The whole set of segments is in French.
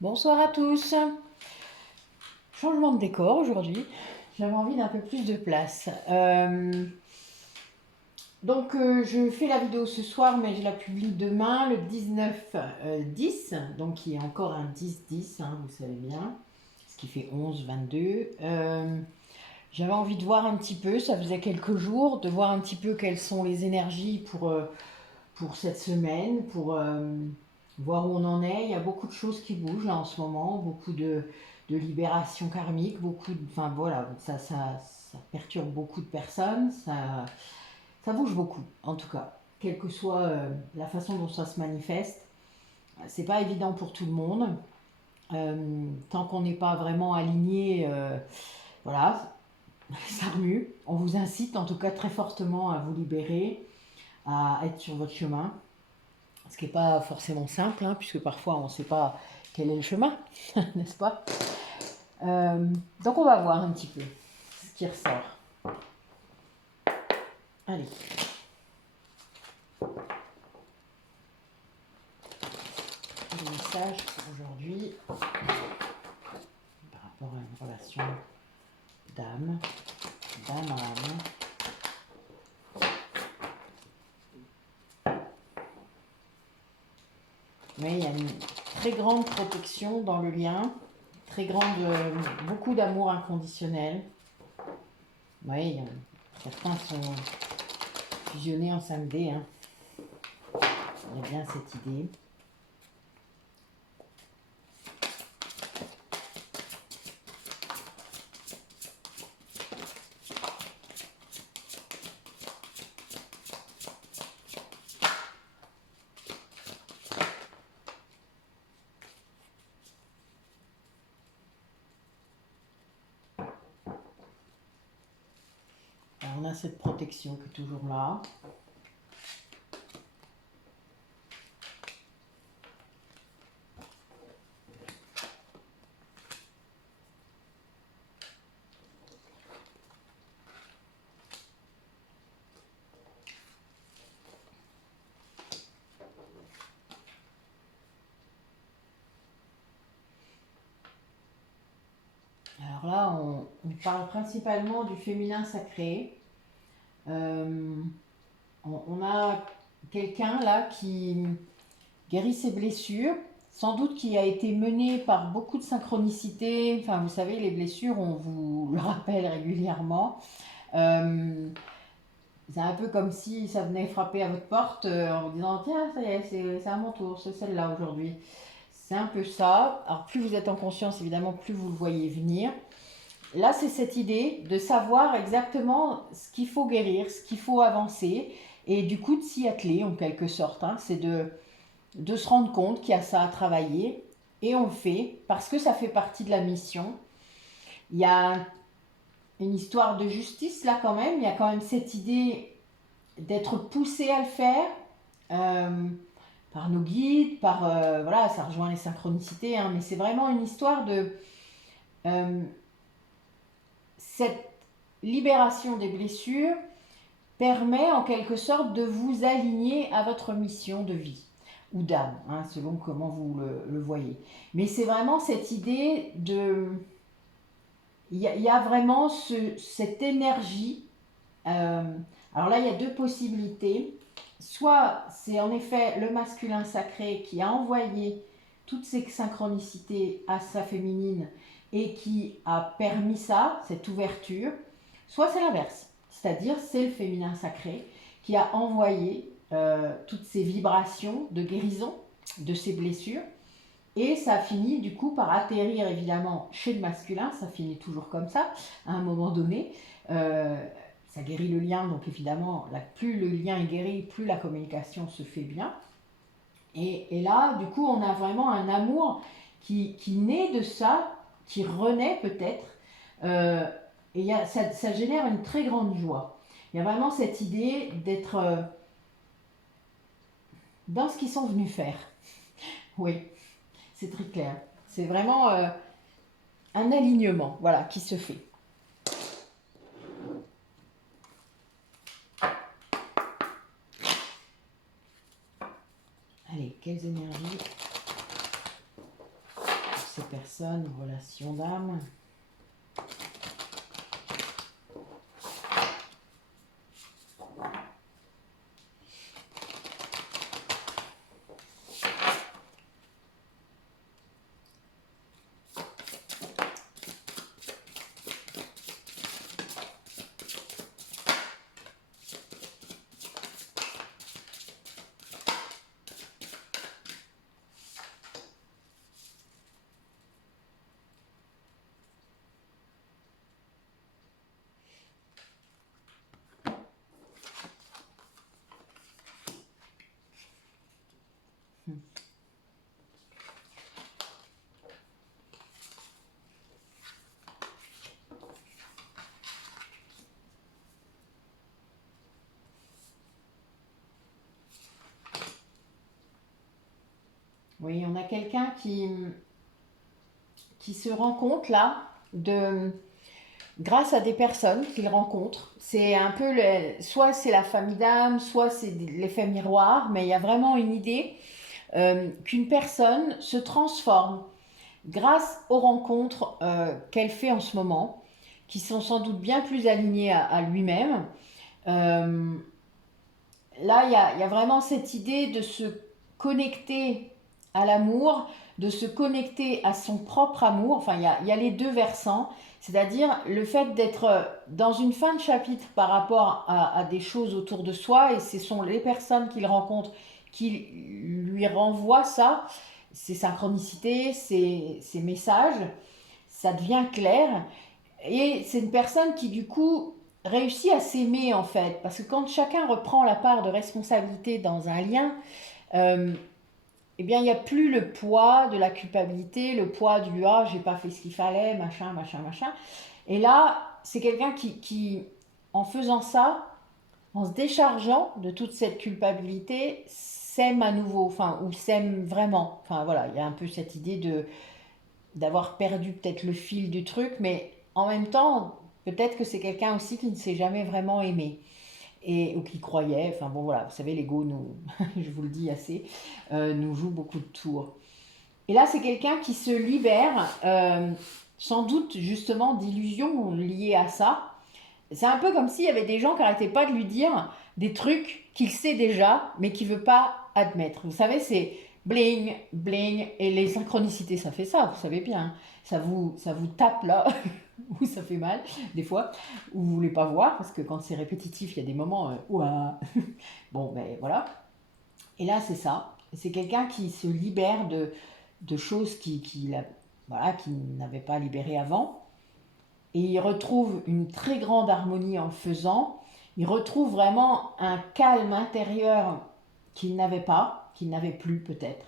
Bonsoir à tous. Changement de décor aujourd'hui. J'avais envie d'un peu plus de place. Je fais la vidéo ce soir, mais je la publie demain, le 19 10, donc qui est encore un 10-10, hein, vous savez bien, ce qui fait 11-22. J'avais envie de voir un petit peu, ça faisait quelques jours, de voir un petit peu quelles sont les énergies pour cette semaine, pour voir où on en est. Il y a beaucoup de choses qui bougent là en ce moment, beaucoup de libération karmique, enfin voilà, ça perturbe beaucoup de personnes, ça bouge beaucoup en tout cas, quelle que soit la façon dont ça se manifeste. C'est pas évident pour tout le monde. Tant qu'on n'est pas vraiment aligné, voilà, ça remue. On vous incite en tout cas très fortement à vous libérer, à être sur votre chemin. Ce qui n'est pas forcément simple, hein, puisque parfois on ne sait pas quel est le chemin, n'est-ce pas? Donc on va voir un petit peu ce qui ressort. Allez. Le message pour aujourd'hui par rapport à une relation d'âme à âme. Mais il y a une très grande protection dans le lien, beaucoup d'amour inconditionnel. Oui, certains sont fusionnés en 5D. Hein. Il y a bien cette idée. Alors on a cette protection qui est toujours là. Alors là, on parle principalement du féminin sacré. On a quelqu'un là qui guérit ses blessures, sans doute qui a été mené par beaucoup de synchronicité. Enfin, vous savez, les blessures, on vous le rappelle régulièrement. C'est un peu comme si ça venait frapper à votre porte en vous disant tiens, ça y est, c'est à mon tour, c'est celle-là aujourd'hui. C'est un peu ça. Alors, plus vous êtes en conscience, évidemment, plus vous le voyez venir. Là, c'est cette idée de savoir exactement ce qu'il faut guérir, ce qu'il faut avancer, et du coup de s'y atteler en quelque sorte. Hein. C'est de se rendre compte qu'il y a ça à travailler, et on le fait parce que ça fait partie de la mission. Il y a une histoire de justice là quand même, il y a quand même cette idée d'être poussé à le faire par nos guides, voilà, ça rejoint les synchronicités, hein, mais c'est vraiment une histoire de cette libération des blessures permet en quelque sorte de vous aligner à votre mission de vie ou d'âme, hein, selon comment vous le voyez. Mais c'est vraiment cette idée de... Il y a vraiment cette énergie. Alors là, il y a deux possibilités. Soit c'est en effet le masculin sacré qui a envoyé toutes ces synchronicités à sa féminine et qui a permis ça, cette ouverture. Soit c'est l'inverse, c'est-à-dire c'est le féminin sacré qui a envoyé toutes ces vibrations de guérison de ces blessures. Et ça finit du coup par atterrir évidemment chez le masculin, ça finit toujours comme ça, à un moment donné. Ça guérit le lien, donc évidemment, plus le lien est guéri, plus la communication se fait bien. Et là, du coup, on a vraiment un amour qui naît de ça, qui renaît peut-être. Et ça génère une très grande joie. Il y a vraiment cette idée d'être dans ce qu'ils sont venus faire. Oui, c'est très clair. C'est vraiment un alignement, voilà, qui se fait. Allez, quelles énergies ces personnes, relation d'âme. Oui, on a quelqu'un qui se rend compte là, grâce à des personnes qu'il rencontre. C'est un peu, soit c'est la famille d'âme, soit c'est l'effet miroir, mais il y a vraiment une idée qu'une personne se transforme grâce aux rencontres qu'elle fait en ce moment, qui sont sans doute bien plus alignées à lui-même. Euh, Là, il y a vraiment cette idée de se connecter à l'amour, de se connecter à son propre amour. Enfin, il y a les deux versants, c'est-à-dire le fait d'être dans une fin de chapitre par rapport à des choses autour de soi, et ce sont les personnes qu'il rencontre qui lui renvoient ça, ces synchronicités, ces messages, ça devient clair. Et c'est une personne qui, du coup, réussit à s'aimer, en fait. Parce que quand chacun reprend la part de responsabilité dans un lien, euh, eh bien, il n'y a plus le poids de la culpabilité, le poids du «ah, j'ai pas fait ce qu'il fallait, machin, machin, machin». Et là, c'est quelqu'un qui, en faisant ça, en se déchargeant de toute cette culpabilité, s'aime à nouveau, enfin, ou s'aime vraiment. Enfin, voilà, il y a un peu cette idée d'avoir perdu peut-être le fil du truc, mais en même temps, peut-être que c'est quelqu'un aussi qui ne s'est jamais vraiment aimé. Ou qui croyait, enfin bon voilà, vous savez, l'ego nous, je vous le dis assez, nous joue beaucoup de tours. Et là, c'est quelqu'un qui se libère, sans doute justement d'illusions liées à ça. C'est un peu comme s'il y avait des gens qui n'arrêtaient pas de lui dire des trucs qu'il sait déjà, mais qu'il ne veut pas admettre. Vous savez, c'est bling, bling, et les synchronicités, ça fait ça, vous savez bien. Ça vous tape là, où ça fait mal, des fois, où vous voulez pas voir, parce que quand c'est répétitif, il y a des moments, ouah. Bon, ben voilà. Et là, c'est ça. C'est quelqu'un qui se libère de choses voilà, qui n'avait pas libérées avant, et il retrouve une très grande harmonie en le faisant. Il retrouve vraiment un calme intérieur qu'il n'avait pas, qu'il n'avait plus peut-être.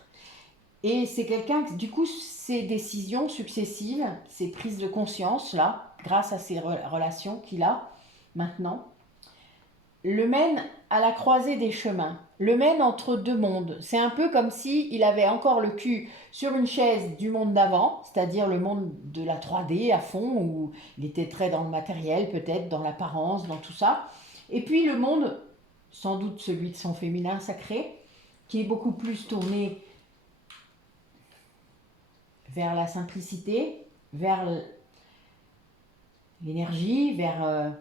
Et c'est quelqu'un qui, du coup, ses décisions successives, ses prises de conscience, là, grâce à ces relations qu'il a maintenant, le mène à la croisée des chemins, le mène entre deux mondes. C'est un peu comme si il avait encore le cul sur une chaise du monde d'avant, c'est-à-dire le monde de la 3D à fond, où il était très dans le matériel, peut-être, dans l'apparence, dans tout ça. Et puis le monde, sans doute celui de son féminin sacré, qui est beaucoup plus tourné vers la simplicité, vers l'énergie, vers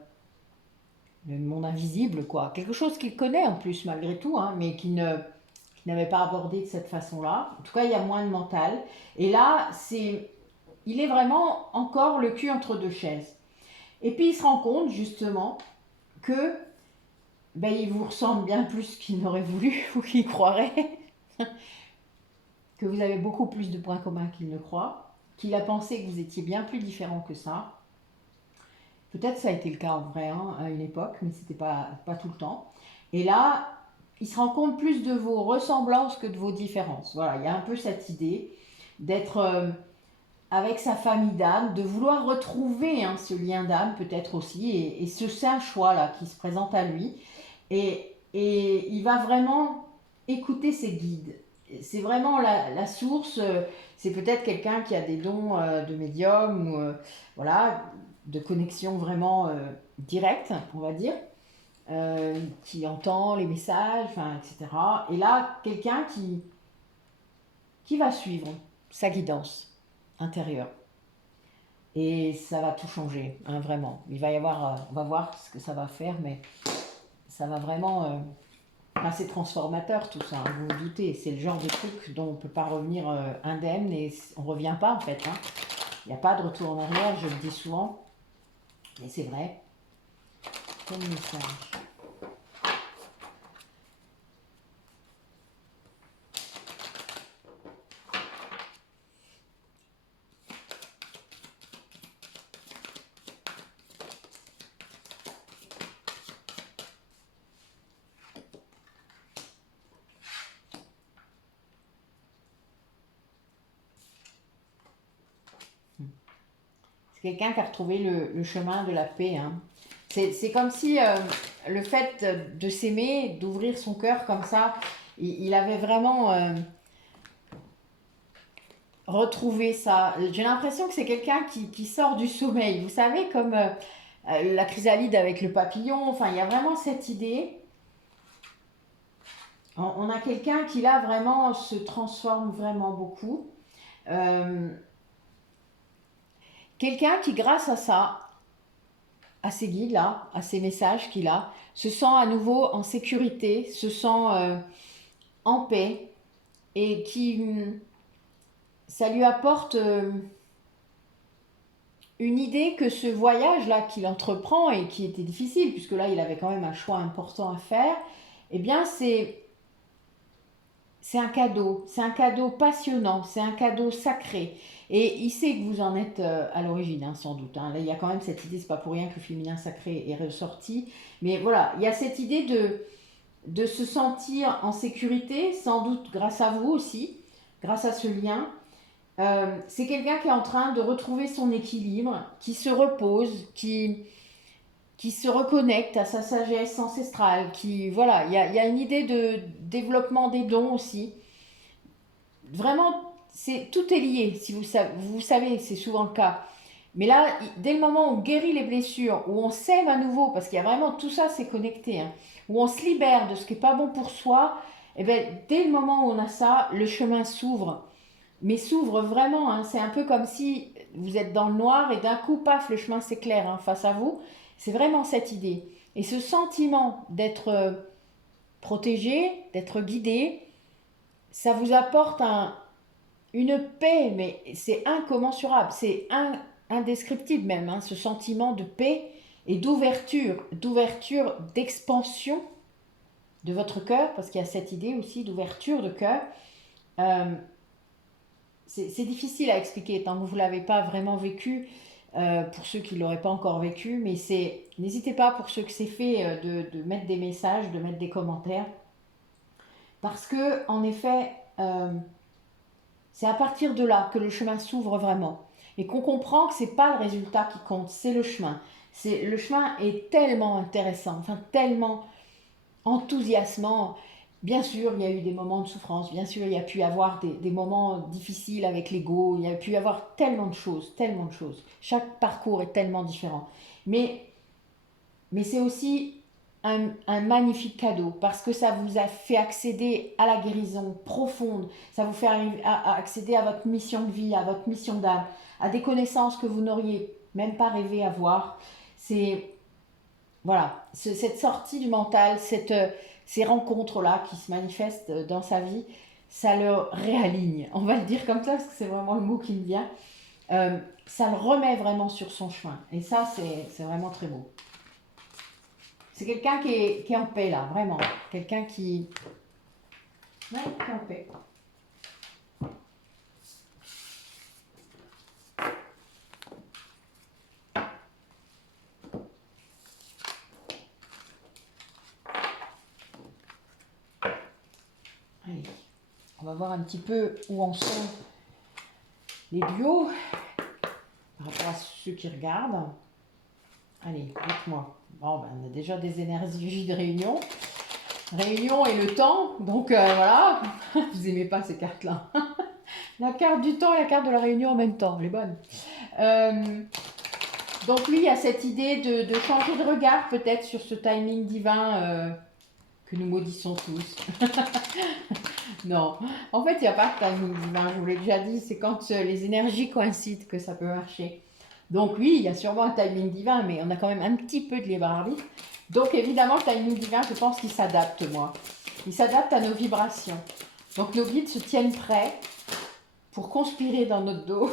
le monde invisible, quoi. Quelque chose qu'il connaît en plus, malgré tout, hein, mais qui n'avait pas abordé de cette façon-là. En tout cas, il y a moins de mental. Et là, il est vraiment encore le cul entre deux chaises. Et puis, il se rend compte, justement, que ben, il vous ressemble bien plus qu'il n'aurait voulu ou qu'il croirait, que vous avez beaucoup plus de points communs qu'il ne croit, qu'il a pensé que vous étiez bien plus différent que ça. Peut-être ça a été le cas en vrai, hein, à une époque, mais c'était pas tout le temps. Et là, il se rend compte plus de vos ressemblances que de vos différences. Voilà, il y a un peu cette idée d'être avec sa famille d'âme, de vouloir retrouver hein, ce lien d'âme peut-être aussi, et c'est un choix là qui se présente à lui. Et il va vraiment écouter ses guides. C'est vraiment la source. C'est peut-être quelqu'un qui a des dons de médium ou voilà, de connexion vraiment directe, on va dire, qui entend les messages, enfin, etc. Et là, quelqu'un qui va suivre sa guidance. intérieur. Et ça va tout changer, hein, vraiment. Il va y avoir, on va voir ce que ça va faire, mais ça va vraiment... c'est transformateur tout ça, hein, vous vous doutez. C'est le genre de truc dont on ne peut pas revenir indemne et on ne revient pas en fait. Hein. Il n'y a pas de retour en arrière, je le dis souvent. Et c'est vrai. Quel message. C'est quelqu'un qui a retrouvé le chemin de la paix. Hein. C'est comme si le fait de s'aimer, d'ouvrir son cœur comme ça, il avait vraiment retrouvé ça. J'ai l'impression que c'est quelqu'un qui sort du sommeil. Vous savez, comme la chrysalide avec le papillon. Enfin, il y a vraiment cette idée. On a quelqu'un qui là vraiment se transforme vraiment beaucoup. Quelqu'un qui grâce à ça, à ces guides là, à ces messages qu'il a, se sent à nouveau en sécurité, se sent en paix et qui ça lui apporte une idée que ce voyage là qu'il entreprend et qui était difficile puisque là il avait quand même un choix important à faire, eh bien c'est un cadeau passionnant, c'est un cadeau sacré. Et il sait que vous en êtes à l'origine, hein, sans doute. Hein. Là, il y a quand même cette idée, c'est pas pour rien que le féminin sacré est ressorti. Mais voilà, il y a cette idée de se sentir en sécurité, sans doute grâce à vous aussi, grâce à ce lien. C'est quelqu'un qui est en train de retrouver son équilibre, qui se repose, qui se reconnecte à sa sagesse ancestrale, qui, voilà, il y a une idée de développement des dons aussi. Vraiment, tout est lié, si vous savez, c'est souvent le cas. Mais là, dès le moment où on guérit les blessures, où on s'aime à nouveau, parce qu'il y a vraiment tout ça, c'est connecté, hein, où on se libère de ce qui n'est pas bon pour soi, et bien, dès le moment où on a ça, le chemin s'ouvre. Mais s'ouvre vraiment, hein, c'est un peu comme si vous êtes dans le noir et d'un coup, paf, le chemin s'éclaire hein, face à vous. C'est vraiment cette idée. Et ce sentiment d'être protégé, d'être guidé, ça vous apporte une paix, mais c'est incommensurable, c'est indescriptible même, hein, ce sentiment de paix et d'ouverture, d'expansion de votre cœur, parce qu'il y a cette idée aussi d'ouverture de cœur. C'est difficile à expliquer tant que vous ne l'avez pas vraiment vécu, pour ceux qui ne l'auraient pas encore vécu, mais n'hésitez pas pour ceux que c'est fait de mettre des messages, de mettre des commentaires, parce que en effet, c'est à partir de là que le chemin s'ouvre vraiment et qu'on comprend que c'est pas le résultat qui compte, c'est le chemin. Le chemin est tellement intéressant, enfin tellement enthousiasmant. Bien sûr, il y a eu des moments de souffrance, bien sûr, il y a pu y avoir des moments difficiles avec l'ego, il y a pu y avoir tellement de choses, tellement de choses. Chaque parcours est tellement différent. Mais c'est aussi un magnifique cadeau parce que ça vous a fait accéder à la guérison profonde, ça vous fait accéder à votre mission de vie, à votre mission d'âme, à des connaissances que vous n'auriez même pas rêvé avoir. C'est voilà, cette sortie du mental, ces rencontres-là qui se manifestent dans sa vie, ça le réaligne. On va le dire comme ça parce que c'est vraiment le mot qui me vient. Ça le remet vraiment sur son chemin. Et ça, c'est vraiment très beau. C'est quelqu'un qui est en paix là, vraiment. Quelqu'un qui... Ouais, qui est en paix. Allez, on va voir un petit peu où en sont les duos par rapport à ceux qui regardent. Allez, dites-moi. Bon, ben, on a déjà des énergies de réunion. Réunion et le temps, donc voilà. Vous aimez pas ces cartes-là. La carte du temps et la carte de la réunion en même temps, elle est bonne. Donc lui, il y a cette idée de changer de regard peut-être sur ce timing divin que nous maudissons tous. Non, en fait, il n'y a pas de timing divin, je vous l'ai déjà dit, c'est quand les énergies coïncident que ça peut marcher. Donc oui, il y a sûrement un timing divin, mais on a quand même un petit peu de libre arbitre. Donc évidemment, le timing divin, je pense qu'il s'adapte, moi. Il s'adapte à nos vibrations. Donc nos guides se tiennent prêts pour conspirer dans notre dos,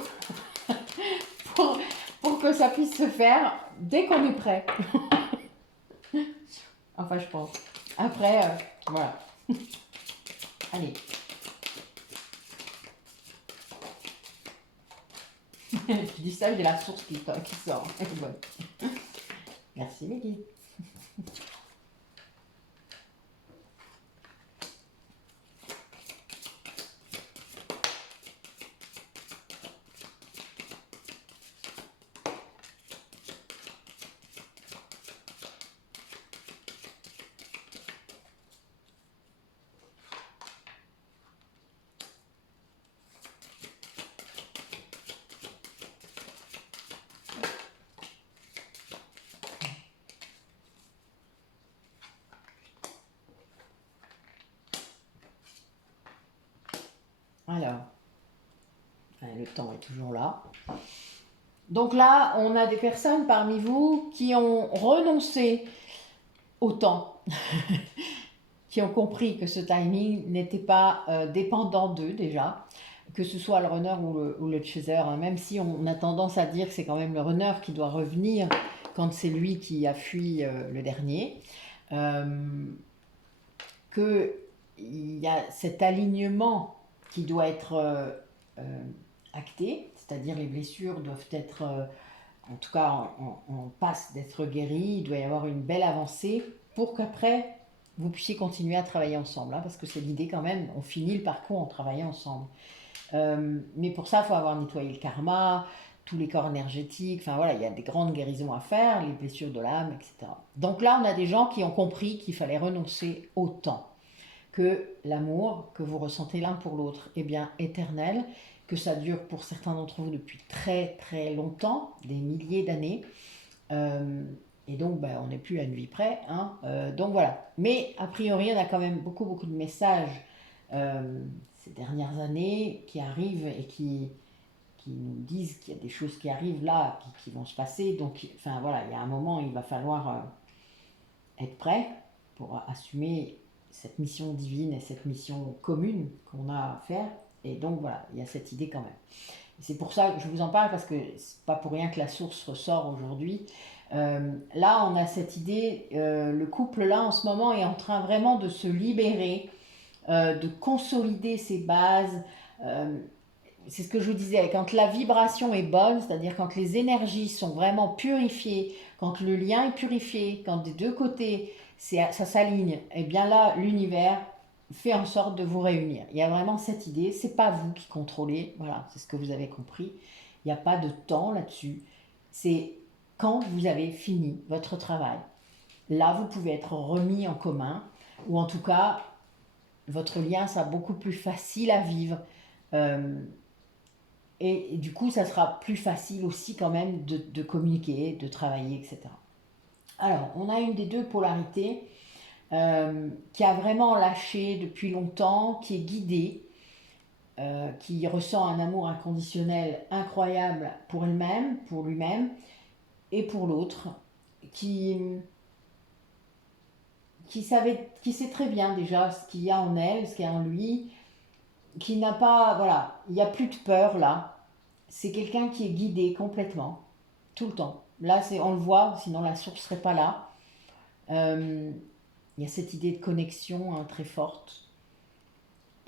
pour, pour que ça puisse se faire dès qu'on est prêt. Enfin, je pense. Après, voilà. Allez. Je dis ça, j'ai la source qui sort. Bon. Merci, mes guides. Alors, le temps est toujours là. Donc là, on a des personnes parmi vous qui ont renoncé au temps, qui ont compris que ce timing n'était pas dépendant d'eux déjà, que ce soit le runner ou le chaser, hein, même si on a tendance à dire que c'est quand même le runner qui doit revenir quand c'est lui qui a fui le dernier, qu'il y a cet alignement qui doit être acté, c'est-à-dire les blessures doivent être, en tout cas en passe d'être guéries, il doit y avoir une belle avancée pour qu'après vous puissiez continuer à travailler ensemble, hein, parce que c'est l'idée quand même, on finit le parcours en travaillant ensemble. Mais pour ça, il faut avoir nettoyé le karma, tous les corps énergétiques, enfin voilà, il y a des grandes guérisons à faire, les blessures de l'âme, etc. Donc là, on a des gens qui ont compris qu'il fallait renoncer au temps, que l'amour que vous ressentez l'un pour l'autre est bien éternel, que ça dure pour certains d'entre vous depuis très très longtemps, des milliers d'années. Et donc, ben, on n'est plus à une vie près. Hein. Donc voilà. Mais a priori, on a quand même beaucoup beaucoup de messages ces dernières années qui arrivent et qui nous disent qu'il y a des choses qui arrivent là, qui vont se passer. Donc, enfin voilà, il y a un moment, il va falloir être prêt pour assumer cette mission divine et cette mission commune qu'on a à faire. Et donc voilà, il y a cette idée quand même. Et c'est pour ça que je vous en parle, parce que c'est pas pour rien que la source ressort aujourd'hui. Là, on a cette idée, le couple là en ce moment est en train vraiment de se libérer, de consolider ses bases. C'est ce que je vous disais, quand la vibration est bonne, c'est-à-dire quand les énergies sont vraiment purifiées, quand le lien est purifié, quand des deux côtés ça s'aligne, et bien là, l'univers fait en sorte de vous réunir. Il y a vraiment cette idée, c'est pas vous qui contrôlez, voilà, c'est ce que vous avez compris. Il n'y a pas de temps là-dessus. C'est quand vous avez fini votre travail. Là, vous pouvez être remis en commun, ou en tout cas, votre lien sera beaucoup plus facile à vivre. Euh, et du coup, ça sera plus facile aussi quand même de communiquer, de travailler, etc. Alors, on a une des deux polarités qui a vraiment lâché depuis longtemps, qui est guidée, qui ressent un amour inconditionnel incroyable pour elle-même, pour lui-même et pour l'autre, qui, qui sait très bien déjà ce qu'il y a en elle, ce qu'il y a en lui, qui n'a pas, voilà, il n'y a plus de peur là. C'est quelqu'un qui est guidé complètement, tout le temps. Là, on le voit, sinon la source serait pas là. Euh, il y a cette idée de connexion hein, très forte.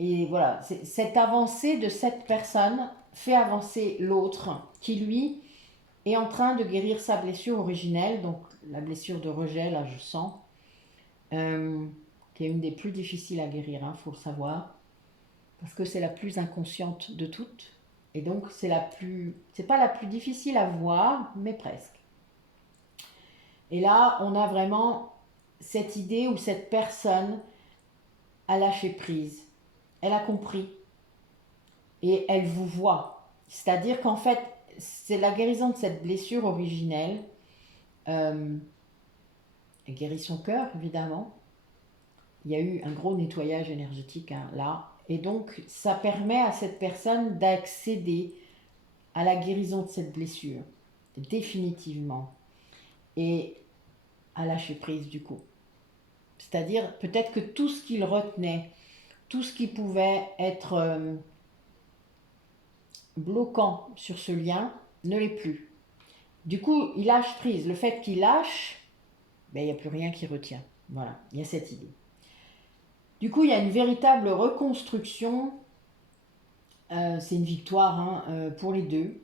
Et voilà, cette avancée de cette personne fait avancer l'autre, qui lui est en train de guérir sa blessure originelle, donc la blessure de rejet, là je sens, qui est une des plus difficiles à guérir, il faut le savoir, parce que c'est la plus inconsciente de toutes. Et donc c'est pas la plus difficile à voir, mais presque. Et là, on a vraiment cette idée où cette personne a lâché prise. Elle a compris. Et elle vous voit. C'est-à-dire qu'en fait, c'est la guérison de cette blessure originelle. Elle guérit son cœur, évidemment. Il y a eu un gros nettoyage énergétique hein, là. Et donc, ça permet à cette personne d'accéder à la guérison de cette blessure, définitivement, et à lâcher prise du coup. C'est-à-dire, peut-être que tout ce qu'il retenait, tout ce qui pouvait être bloquant sur ce lien, ne l'est plus. Du coup, il lâche prise. Le fait qu'il lâche, ben, il n'y a plus rien qui retient. Voilà, il y a cette idée. Du coup, il y a une véritable reconstruction. C'est une victoire pour les deux.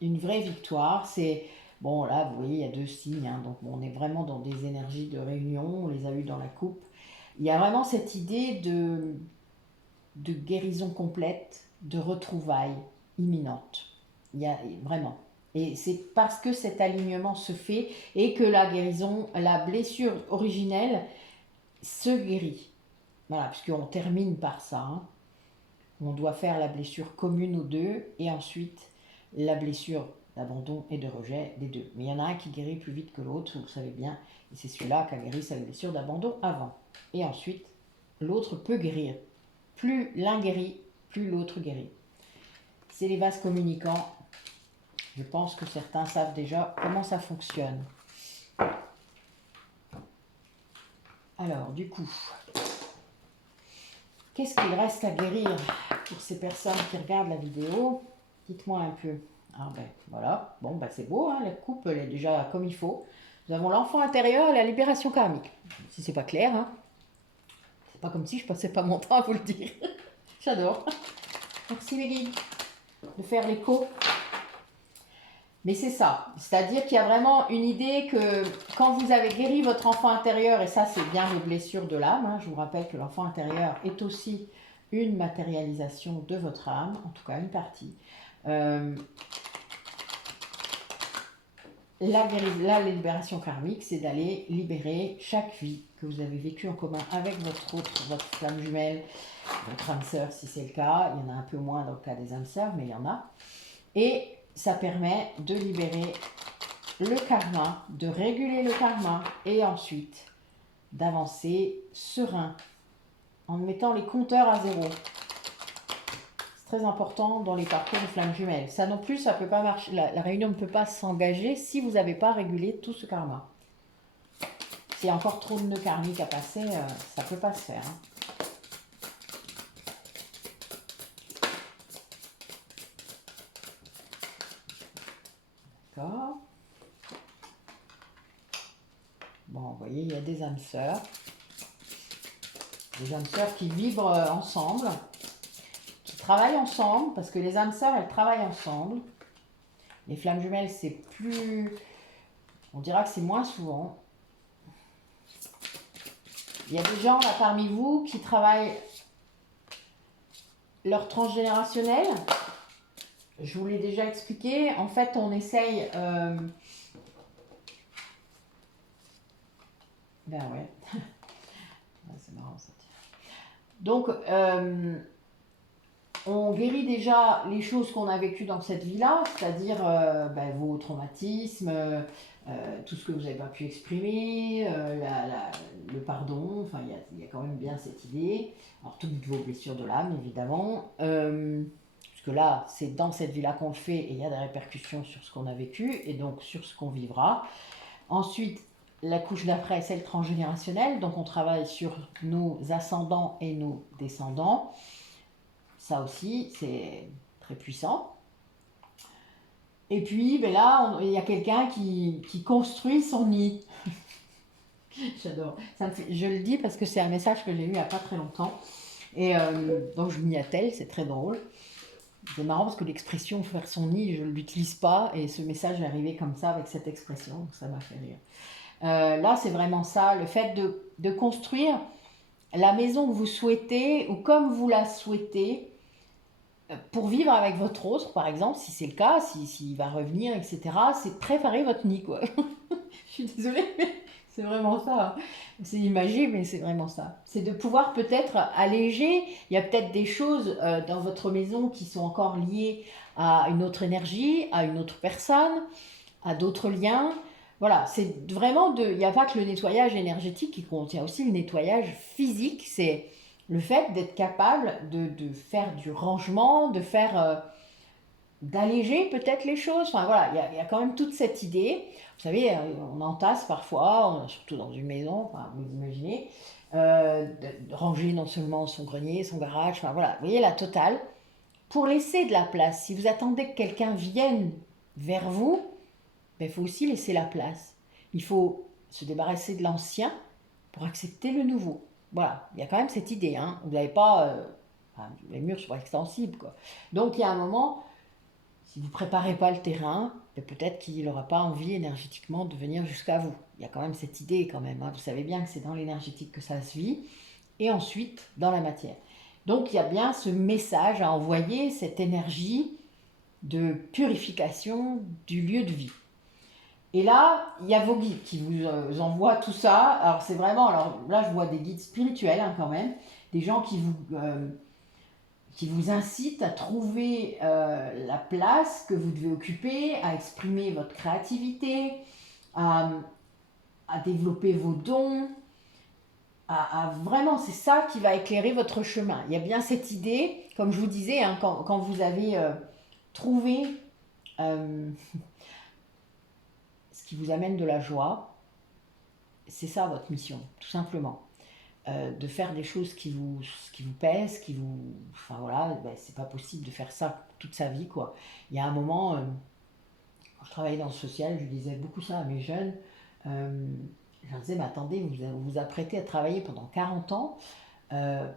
Une vraie victoire. C'est, bon, là, vous voyez, il y a 2 signes. Donc, bon, on est vraiment dans des énergies de réunion. On les a eues dans la coupe. Il y a vraiment cette idée de guérison complète, de retrouvailles imminentes. Il y a vraiment. Et c'est parce que cet alignement se fait et que la guérison, la blessure originelle se guérit. Voilà, puisqu'on termine par ça. Hein. On doit faire la blessure commune aux deux et ensuite la blessure d'abandon et de rejet des deux. Mais il y en a un qui guérit plus vite que l'autre, vous le savez bien, et c'est celui-là qui a guéri sa blessure d'abandon avant. Et ensuite, l'autre peut guérir. Plus l'un guérit, plus l'autre guérit. C'est les vases communicants. Je pense que certains savent déjà comment ça fonctionne. Alors, du coup, qu'est-ce qu'il reste à guérir pour ces personnes qui regardent la vidéo? Dites-moi un peu. Ah ben voilà, bon ben c'est beau, hein, la coupe elle est déjà comme il faut. Nous avons l'enfant intérieur et la libération karmique. Si c'est pas clair, hein. C'est pas comme si je passais pas mon temps à vous le dire. J'adore. Merci Meggy de faire l'écho. Mais c'est ça, c'est-à-dire qu'il y a vraiment une idée que quand vous avez guéri votre enfant intérieur, et ça c'est bien les blessures de l'âme, hein, je vous rappelle que l'enfant intérieur est aussi une matérialisation de votre âme, en tout cas une partie. La libération karmique, c'est d'aller libérer chaque vie que vous avez vécue en commun avec votre flamme jumelle, votre âme sœur si c'est le cas. Il y en a un peu moins dans le cas des âmes sœurs, mais il y en a. Et ça permet de libérer le karma, de réguler le karma et ensuite d'avancer serein en mettant les compteurs à zéro. C'est très important dans les parcours de flammes jumelles. Ça non plus, ça peut pas marcher. La réunion ne peut pas s'engager si vous n'avez pas régulé tout ce karma. S'il y a encore trop de nœuds karmiques à passer, ça ne peut pas se faire. Hein. D'accord. Bon, vous voyez, il y a des âmes sœurs. Des âmes sœurs qui vibrent ensemble, qui travaillent ensemble, parce que les âmes sœurs, elles travaillent ensemble. Les flammes jumelles, c'est plus... On dira que c'est moins souvent. Il y a des gens là parmi vous qui travaillent leur transgénérationnel. Je vous l'ai déjà expliqué. En fait, on essaye... Ben ouais. C'est marrant ça. Donc, on guérit déjà les choses qu'on a vécues dans cette vie-là, c'est-à-dire vos traumatismes, tout ce que vous n'avez pas pu exprimer, le pardon, enfin il y a quand même bien cette idée. Alors toutes vos blessures de l'âme évidemment, parce que là c'est dans cette vie-là qu'on le fait et il y a des répercussions sur ce qu'on a vécu et donc sur ce qu'on vivra. Ensuite, la couche d'après c'est le transgénérationnel, donc on travaille sur nos ascendants et nos descendants. Ça aussi, c'est très puissant. Et puis, ben là, il y a quelqu'un qui construit son nid. J'adore. Je le dis parce que c'est un message que j'ai eu il n'y a pas très longtemps. Et donc, je m'y attelle, c'est très drôle. C'est marrant parce que l'expression faire son nid, je ne l'utilise pas. Et ce message est arrivé comme ça, avec cette expression. Donc, ça m'a fait rire. Là, c'est vraiment ça, le fait de construire la maison que vous souhaitez ou comme vous la souhaitez. Pour vivre avec votre autre, par exemple, si c'est le cas, s'il va revenir, etc., c'est préparer votre nid, quoi. Je suis désolée, mais c'est vraiment ça. C'est imagé, mais c'est vraiment ça. C'est de pouvoir peut-être alléger. Il y a peut-être des choses dans votre maison qui sont encore liées à une autre énergie, à une autre personne, à d'autres liens. Voilà, c'est vraiment il n'y a pas que le nettoyage énergétique qui contient aussi le nettoyage physique. C'est le fait d'être capable de faire du rangement, d'alléger peut-être les choses. Enfin voilà, il y a quand même toute cette idée. Vous savez, on entasse parfois, surtout dans une maison, enfin, vous imaginez, de ranger non seulement son grenier, son garage, enfin voilà, vous voyez la totale, pour laisser de la place. Si vous attendez que quelqu'un vienne vers vous, ben, il faut aussi laisser la place. Il faut se débarrasser de l'ancien pour accepter le nouveau. Voilà, il y a quand même cette idée. Hein. Vous n'avez pas... enfin, les murs sont pas extensibles, quoi. Donc il y a un moment, si vous ne préparez pas le terrain, ben, peut-être qu'il n'aura pas envie énergétiquement de venir jusqu'à vous. Il y a quand même cette idée quand même. Hein. Vous savez bien que c'est dans l'énergétique que ça se vit. Et ensuite, dans la matière. Donc il y a bien ce message à envoyer, cette énergie de purification du lieu de vie. Et là, il y a vos guides qui vous envoient tout ça. Alors c'est vraiment, alors là je vois des guides spirituels hein, quand même, des gens qui vous incitent à trouver la place que vous devez occuper, à exprimer votre créativité, à développer vos dons, vraiment, c'est ça qui va éclairer votre chemin. Il y a bien cette idée, comme je vous disais, hein, quand vous avez trouvé euh, ce qui vous amène de la joie, c'est ça votre mission, tout simplement. De faire des choses qui vous pèsent, qui vous... Enfin voilà, ben, c'est pas possible de faire ça toute sa vie, quoi. Il y a un moment, quand je travaillais dans le social, je disais beaucoup ça à mes jeunes. Je leur disais, mais attendez, vous vous apprêtez à travailler pendant 40 ans. Euh,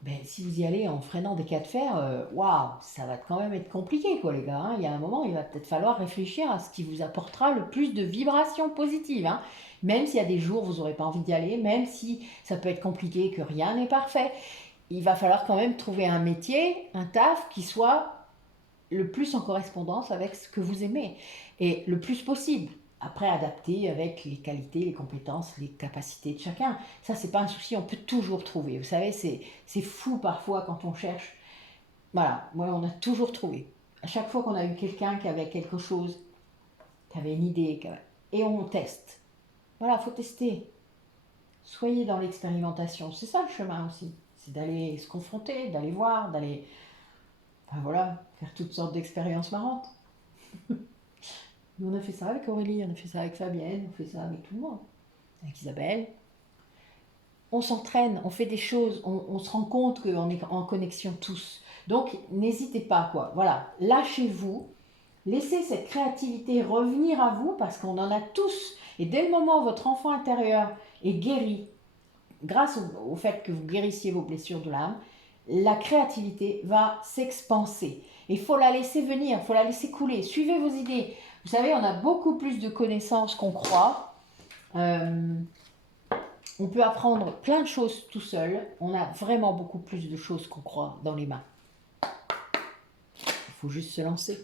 ben, si vous y allez en freinant des cas de fer, waouh, ça va quand même être compliqué, quoi, les gars. Hein. Il y a un moment, il va peut-être falloir réfléchir à ce qui vous apportera le plus de vibrations positives. Hein. Même s'il y a des jours où vous n'aurez pas envie d'y aller, même si ça peut être compliqué, que rien n'est parfait, il va falloir quand même trouver un métier, un taf qui soit le plus en correspondance avec ce que vous aimez et le plus possible. Après, adapter avec les qualités, les compétences, les capacités de chacun. Ça, c'est pas un souci, on peut toujours trouver. Vous savez, c'est fou parfois quand on cherche. Voilà, moi, on a toujours trouvé. À chaque fois qu'on a eu quelqu'un qui avait quelque chose, qui avait une idée, et on teste. Voilà, faut tester. Soyez dans l'expérimentation. C'est ça le chemin aussi. C'est d'aller se confronter, d'aller voir, d'aller, enfin, voilà, faire toutes sortes d'expériences marrantes. Nous, on a fait ça avec Aurélie, on a fait ça avec Fabienne, on fait ça avec tout le monde, avec Isabelle. On s'entraîne, on fait des choses, on se rend compte qu'on est en connexion tous. Donc, n'hésitez pas, quoi. Voilà, lâchez-vous, laissez cette créativité revenir à vous parce qu'on en a tous. Et dès le moment où votre enfant intérieur est guéri, grâce au fait que vous guérissiez vos blessures de l'âme, la créativité va s'expanser. Il faut la laisser venir, il faut la laisser couler. Suivez vos idées. Vous savez, on a beaucoup plus de connaissances qu'on croit. On peut apprendre plein de choses tout seul. On a vraiment beaucoup plus de choses qu'on croit dans les mains. Il faut juste se lancer.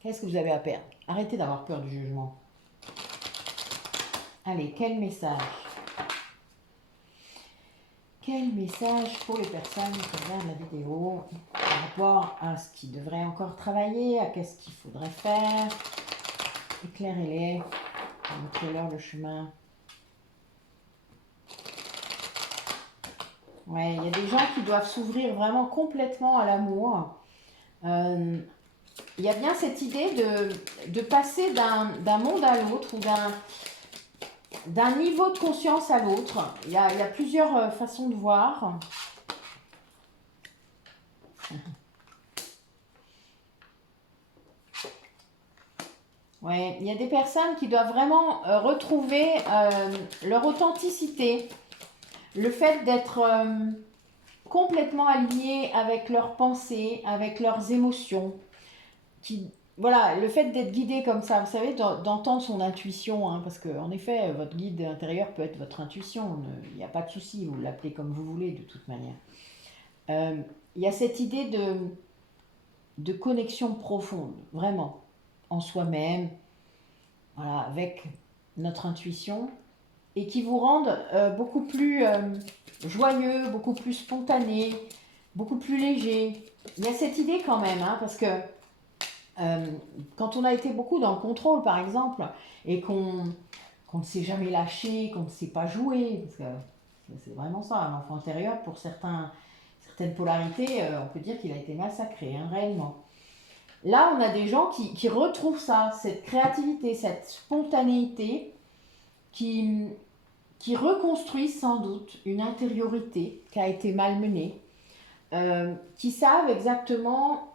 Qu'est-ce que vous avez à perdre? Arrêtez d'avoir peur du jugement. Allez, quel message? Quel message pour les personnes qui regardent la vidéo par rapport à ce qu'ils devraient encore travailler, à qu'est-ce qu'il faudrait faire? Éclairez-les, montrez-leur le chemin. Ouais, il y a des gens qui doivent s'ouvrir vraiment complètement à l'amour. Il y a bien cette idée de passer d'un monde à l'autre ou d'un niveau de conscience à l'autre. Il y a plusieurs façons de voir. Ouais, il y a des personnes qui doivent vraiment retrouver leur authenticité. Le fait d'être complètement aligné avec leurs pensées, avec leurs émotions. Voilà, le fait d'être guidé comme ça, vous savez, d'entendre son intuition, hein, parce qu'en effet, votre guide intérieur peut être votre intuition, il n'y a pas de souci, vous l'appelez comme vous voulez de toute manière. Il y a cette idée de connexion profonde, vraiment, en soi-même, voilà, avec notre intuition, et qui vous rendent beaucoup plus joyeux, beaucoup plus spontané, beaucoup plus léger. Il y a cette idée quand même, hein, parce que quand on a été beaucoup dans le contrôle, par exemple, et qu'on ne s'est jamais lâché, qu'on ne sait pas jouer, parce que C'est vraiment ça, un enfant intérieur, pour certaines polarités, on peut dire qu'il a été massacré, hein, réellement. Là, on a des gens qui retrouvent ça, cette créativité, cette spontanéité, qui, qui reconstruisent sans doute une intériorité qui a été malmenée, qui savent exactement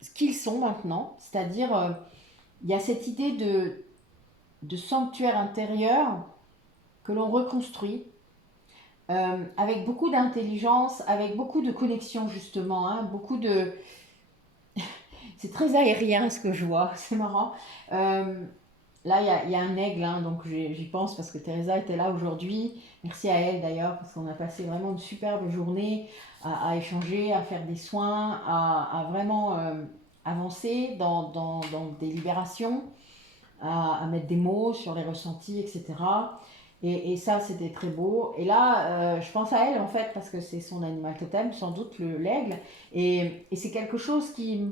ce qu'ils sont maintenant, c'est-à-dire il y a cette idée de sanctuaire intérieur que l'on reconstruit avec beaucoup d'intelligence, avec beaucoup de connexion justement, hein, beaucoup de... C'est très aérien ce que je vois, c'est marrant. Là, il y a un aigle, hein, donc j'y pense parce que Teresa était là aujourd'hui. Merci à elle d'ailleurs, parce qu'on a passé vraiment une superbe journée à échanger, à faire des soins, à vraiment avancer dans des libérations, à mettre des mots sur les ressentis, etc. Et ça, c'était très beau. Et là, je pense à elle en fait, parce que c'est son animal totem, sans doute l'aigle. Et c'est quelque chose qui...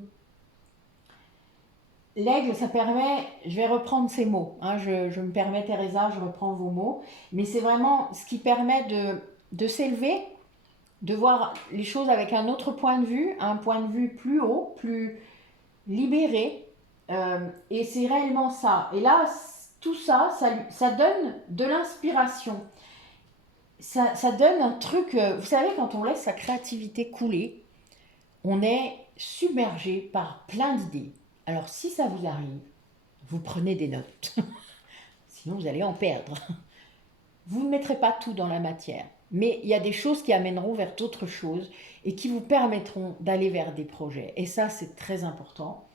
L'aigle, ça permet, je vais reprendre ces mots, hein, je me permets Teresa, je reprends vos mots, mais c'est vraiment ce qui permet de s'élever, de voir les choses avec un autre point de vue, un point de vue plus haut, plus libéré, et c'est réellement ça. Et là, tout ça, ça donne de l'inspiration, ça donne un truc, vous savez, quand on laisse sa créativité couler, on est submergé par plein d'idées. Alors si ça vous arrive, vous prenez des notes. Sinon, vous allez en perdre. Vous ne mettrez pas tout dans la matière. Mais il y a des choses qui amèneront vers d'autres choses et qui vous permettront d'aller vers des projets. Et ça, c'est très important.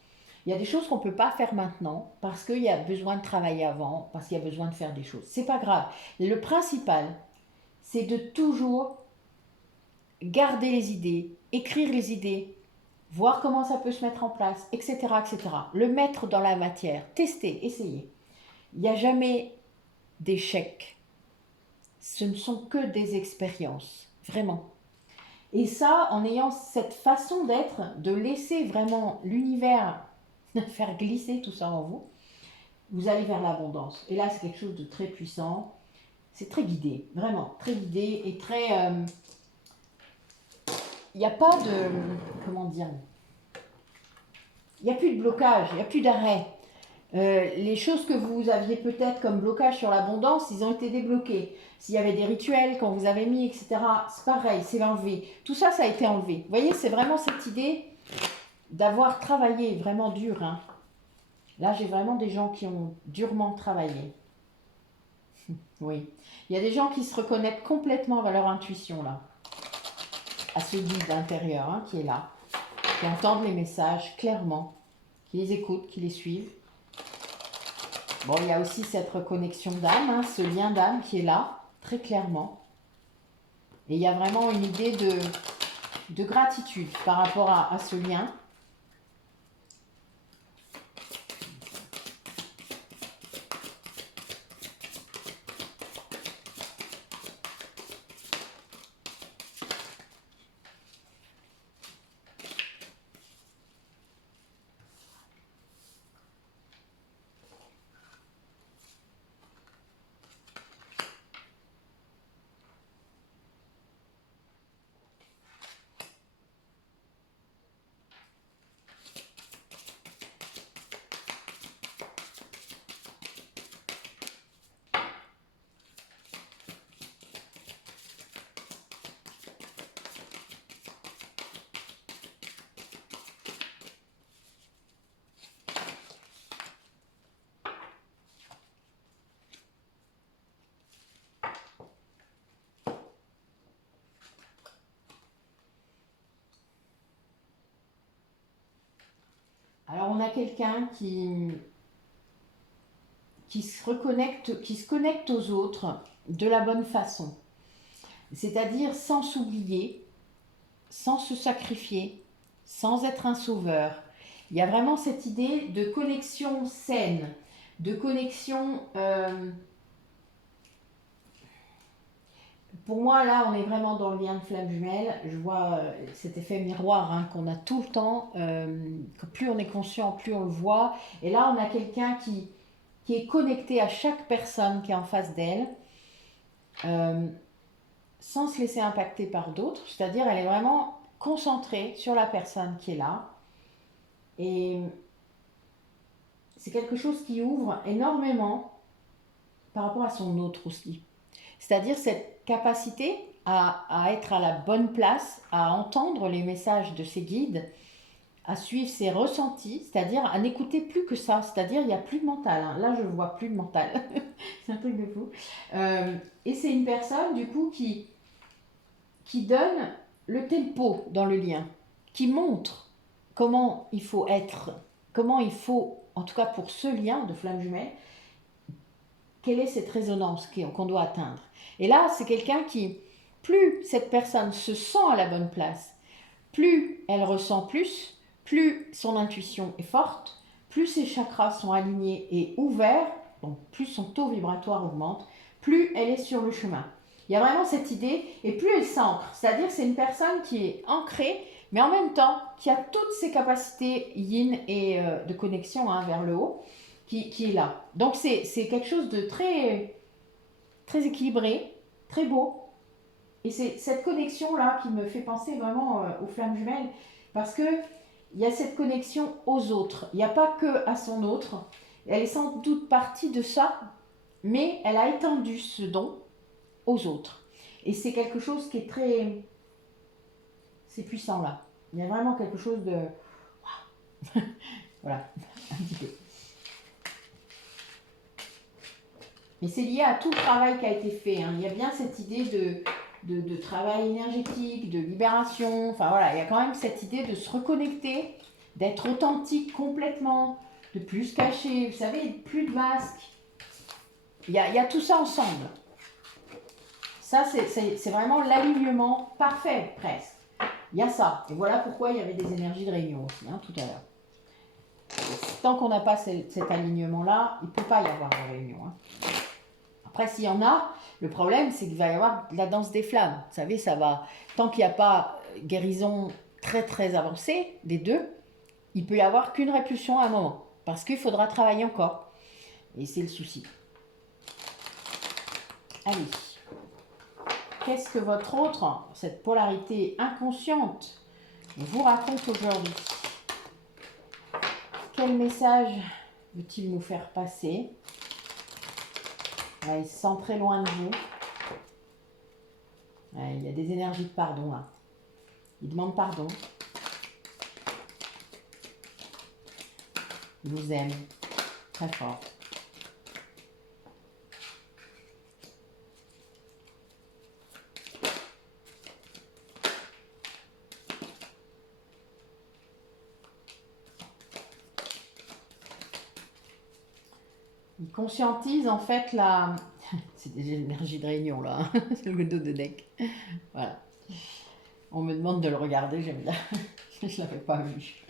Il y a des choses qu'on ne peut pas faire maintenant parce qu'il y a besoin de travailler avant, parce qu'il y a besoin de faire des choses. C'est pas grave. Le principal, c'est de toujours garder les idées, écrire les idées, voir comment ça peut se mettre en place, etc., etc. Le mettre dans la matière, tester, essayer. Il n'y a jamais d'échecs. Ce ne sont que des expériences, vraiment. Et ça, en ayant cette façon d'être, de laisser vraiment l'univers faire glisser tout ça en vous, vous allez vers l'abondance. Et là, c'est quelque chose de très puissant. C'est très guidé, vraiment, très guidé et très... Il n'y a pas de... Comment dire? Il n'y a plus de blocage, il n'y a plus d'arrêt. Les choses que vous aviez peut-être comme blocage sur l'abondance, ils ont été débloqués. S'il y avait des rituels qu'on vous avait mis, etc., c'est pareil, c'est enlevé. Tout ça, ça a été enlevé. Vous voyez, c'est vraiment cette idée d'avoir travaillé vraiment dur. Hein. Là, j'ai vraiment des gens qui ont durement travaillé. Oui. Il y a des gens qui se reconnaissent complètement dans leur intuition, là. À ce guide intérieur hein, qui est là, qui entendent les messages clairement, qui les écoutent, qui les suivent. Bon, il y a aussi cette reconnexion d'âme, hein, ce lien d'âme qui est là, très clairement. Et il y a vraiment une idée de gratitude par rapport à ce lien. Alors on a quelqu'un qui se connecte aux autres de la bonne façon. C'est-à-dire sans s'oublier, sans se sacrifier, sans être un sauveur. Il y a vraiment cette idée de connexion saine, de connexion... pour moi, là, on est vraiment dans le lien de flamme jumelle. Je vois cet effet miroir hein, qu'on a tout le temps. Que plus on est conscient, plus on le voit. Et là, on a quelqu'un qui est connecté à chaque personne qui est en face d'elle. sans se laisser impacter par d'autres, c'est-à-dire elle est vraiment concentrée sur la personne qui est là. Et c'est quelque chose qui ouvre énormément par rapport à son autre aussi. C'est-à-dire cette capacité à être à la bonne place, à entendre les messages de ses guides, à suivre ses ressentis, c'est-à-dire à n'écouter plus que ça, c'est-à-dire il n'y a plus de mental, hein. Là je vois plus de mental, c'est un truc de fou. Et c'est une personne du coup qui donne le tempo dans le lien, qui montre comment il faut être, comment il faut, en tout cas pour ce lien de flamme jumelle, quelle est cette résonance qu'on doit atteindre. Et là, c'est quelqu'un qui, plus cette personne se sent à la bonne place, plus elle ressent plus son intuition est forte, plus ses chakras sont alignés et ouverts, donc plus son taux vibratoire augmente, plus elle est sur le chemin. Il y a vraiment cette idée, et plus elle s'ancre, c'est-à-dire que c'est une personne qui est ancrée, mais en même temps qui a toutes ses capacités yin et de connexion vers le haut, qui est là. Donc c'est quelque chose de très, très équilibré, très beau. Et c'est cette connexion-là qui me fait penser vraiment aux flammes jumelles, parce qu'il y a cette connexion aux autres. Il n'y a pas que à son autre. Elle est sans doute partie de ça, mais elle a étendu ce don aux autres. Et c'est quelque chose qui est très... C'est puissant là. Il y a vraiment quelque chose de... Voilà, un petit peu. Mais c'est lié à tout le travail qui a été fait, hein. Il y a bien cette idée de travail énergétique, de libération. Enfin voilà, il y a quand même cette idée de se reconnecter, d'être authentique complètement, de plus se cacher, vous savez, plus de masque. Il y a tout ça ensemble. Ça, c'est vraiment l'alignement parfait, presque. Il y a ça. Et voilà pourquoi il y avait des énergies de réunion aussi, hein, tout à l'heure. Tant qu'on n'a pas cet alignement-là, il ne peut pas y avoir de réunion, hein. Après, s'il y en a, le problème, c'est qu'il va y avoir la danse des flammes. Vous savez, ça va... Tant qu'il n'y a pas guérison très très avancée des deux, il peut y avoir qu'une répulsion à un moment. Parce qu'il faudra travailler encore. Et c'est le souci. Allez. Qu'est-ce que votre autre, cette polarité inconsciente, vous raconte aujourd'hui? Quel message veut-il nous faire passer? Il se sent très loin de vous. Il y a des énergies de pardon là. Il demande pardon. Il vous aime très fort. Il conscientise en fait la... C'est des énergies de réunion là, hein. C'est le dos de deck. Voilà. On me demande de le regarder, j'aime bien. Je ne l'avais pas vu.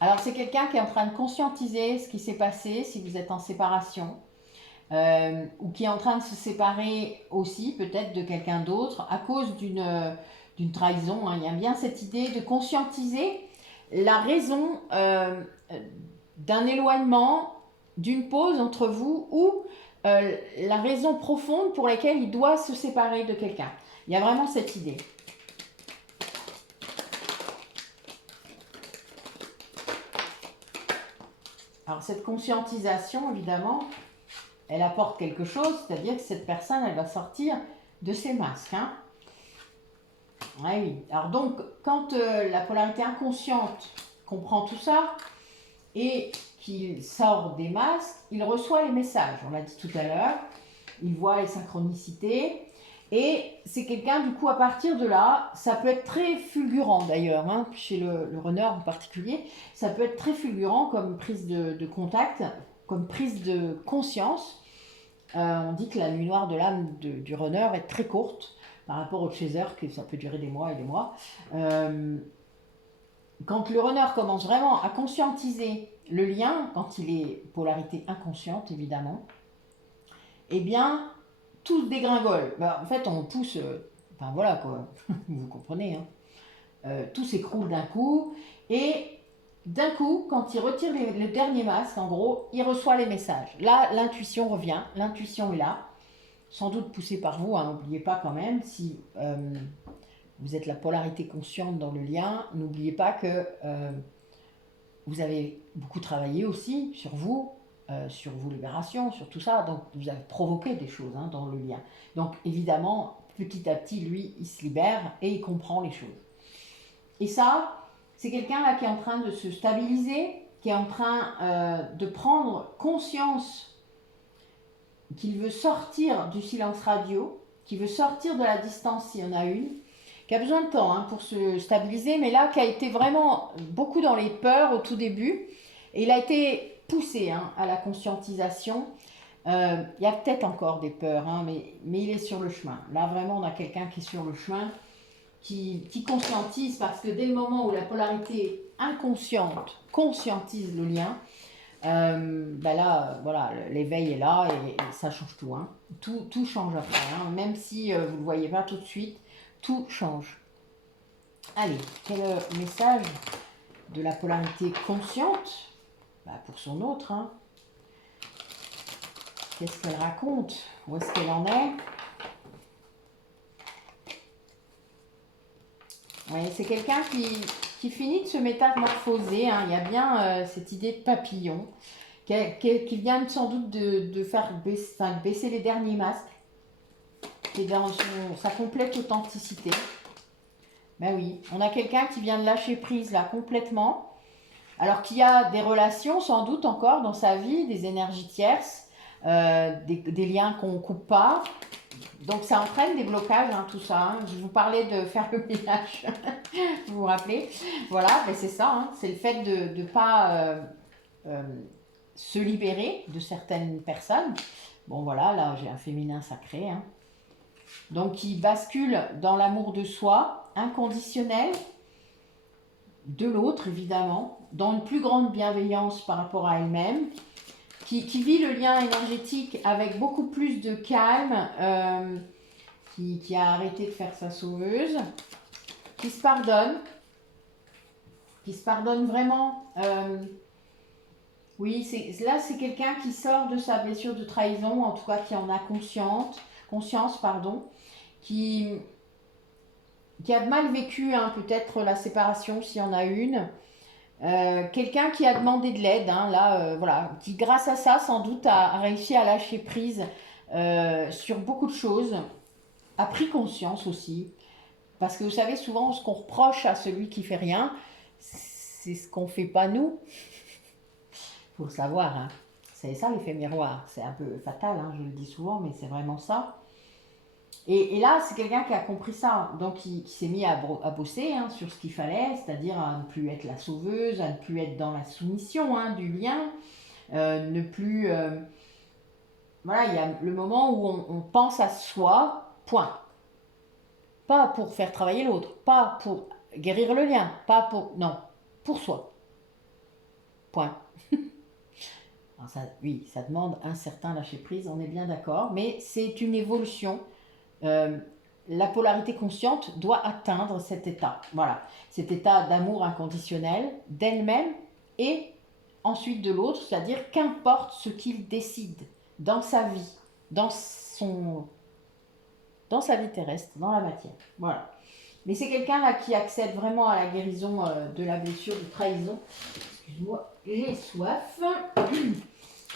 Alors c'est quelqu'un qui est en train de conscientiser ce qui s'est passé si vous êtes en séparation. Ou qui est en train de se séparer aussi peut-être de quelqu'un d'autre à cause d'une trahison, hein. Il y a bien cette idée de conscientiser la raison d'un éloignement, d'une pause entre vous ou la raison profonde pour laquelle il doit se séparer de quelqu'un. Il y a vraiment cette idée. Alors cette conscientisation, évidemment, elle apporte quelque chose, c'est-à-dire que cette personne, elle va sortir de ses masques, hein. Ouais, oui. Alors donc, quand la polarité inconsciente comprend tout ça et qu'il sort des masques, il reçoit les messages. On l'a dit tout à l'heure, il voit les synchronicités et c'est quelqu'un, du coup, à partir de là, ça peut être très fulgurant d'ailleurs, hein, chez le runner en particulier, ça peut être très fulgurant comme prise de contact, comme prise de conscience. On dit que la nuit noire de l'âme du runner est très courte par rapport au chaser, que ça peut durer des mois et des mois. Quand le runner commence vraiment à conscientiser le lien, quand il est polarité inconsciente évidemment, eh bien tout dégringole. En fait on pousse, enfin voilà quoi, vous comprenez, hein. Tout s'écroule d'un coup et d'un coup, quand il retire le dernier masque, en gros, il reçoit les messages. Là, l'intuition revient, l'intuition est là. sans doute poussé par vous, hein, n'oubliez pas quand même, si vous êtes la polarité consciente dans le lien, n'oubliez pas que vous avez beaucoup travaillé aussi sur vos libérations, sur tout ça, donc vous avez provoqué des choses hein, dans le lien. Donc évidemment, petit à petit, lui, il se libère et il comprend les choses. Et ça, c'est quelqu'un là qui est en train de se stabiliser, qui est en train de prendre conscience qu'il veut sortir du silence radio, qu'il veut sortir de la distance s'il y en a une, qui a besoin de temps hein, pour se stabiliser, mais là, qui a été vraiment beaucoup dans les peurs au tout début, et il a été poussé hein, à la conscientisation. Il y a peut-être encore des peurs, hein, mais il est sur le chemin. Là, vraiment, on a quelqu'un qui est sur le chemin, qui conscientise, parce que dès le moment où la polarité inconsciente conscientise le lien, ben là, voilà, l'éveil est là et ça change tout. Hein. Tout change après, hein. Même si vous ne le voyez pas tout de suite, tout change. Allez, quel est le message de la polarité consciente pour son autre hein. Qu'est-ce qu'elle raconte? Où est-ce qu'elle en est? Oui, c'est quelqu'un qui finit de se métamorphoser. Hein. Il y a bien cette idée de papillon qui vient sans doute de faire baisser les derniers masques, qui est dans sa complète authenticité. Ben oui, on a quelqu'un qui vient de lâcher prise là complètement, alors qu'il y a des relations sans doute encore dans sa vie, des énergies tierces, des liens qu'on ne coupe pas. Donc ça entraîne des blocages, hein, tout ça. Hein. Je vous parlais de faire le ménage, vous vous rappelez? Voilà, ben c'est ça, hein. C'est le fait de ne pas se libérer de certaines personnes. Bon voilà, là j'ai un féminin sacré. Hein. Donc qui bascule dans l'amour de soi, inconditionnel, de l'autre évidemment, dans une plus grande bienveillance par rapport à elle-même, qui vit le lien énergétique avec beaucoup plus de calme, qui a arrêté de faire sa sauveuse, qui se pardonne vraiment. Oui, là c'est quelqu'un qui sort de sa blessure de trahison, en tout cas qui en a conscience, qui a mal vécu hein, peut-être la séparation s'il y en a une. Quelqu'un qui a demandé de l'aide, hein, là, voilà, qui grâce à ça sans doute a réussi à lâcher prise sur beaucoup de choses, a pris conscience aussi, parce que vous savez souvent ce qu'on reproche à celui qui fait rien, c'est ce qu'on fait pas nous. Faut le savoir, hein. C'est ça l'effet miroir, c'est un peu fatal, hein, je le dis souvent, mais c'est vraiment ça. Et là, c'est quelqu'un qui a compris ça, donc qui s'est mis à bosser hein, sur ce qu'il fallait, c'est-à-dire à ne plus être la sauveuse, à ne plus être dans la soumission hein, du lien, ne plus... voilà, il y a le moment où on pense à soi, point. Pas pour faire travailler l'autre, pas pour guérir le lien, pas pour... Non, pour soi. Point. Alors ça, oui, ça demande un certain lâcher-prise, on est bien d'accord, mais c'est une évolution. La polarité consciente doit atteindre cet état. Voilà, cet état d'amour inconditionnel d'elle-même et ensuite de l'autre, c'est-à-dire qu'importe ce qu'il décide dans sa vie, dans sa vie terrestre, dans la matière. Voilà. Mais c'est quelqu'un là qui accède vraiment à la guérison de la blessure de trahison. Excuse-moi, j'ai soif.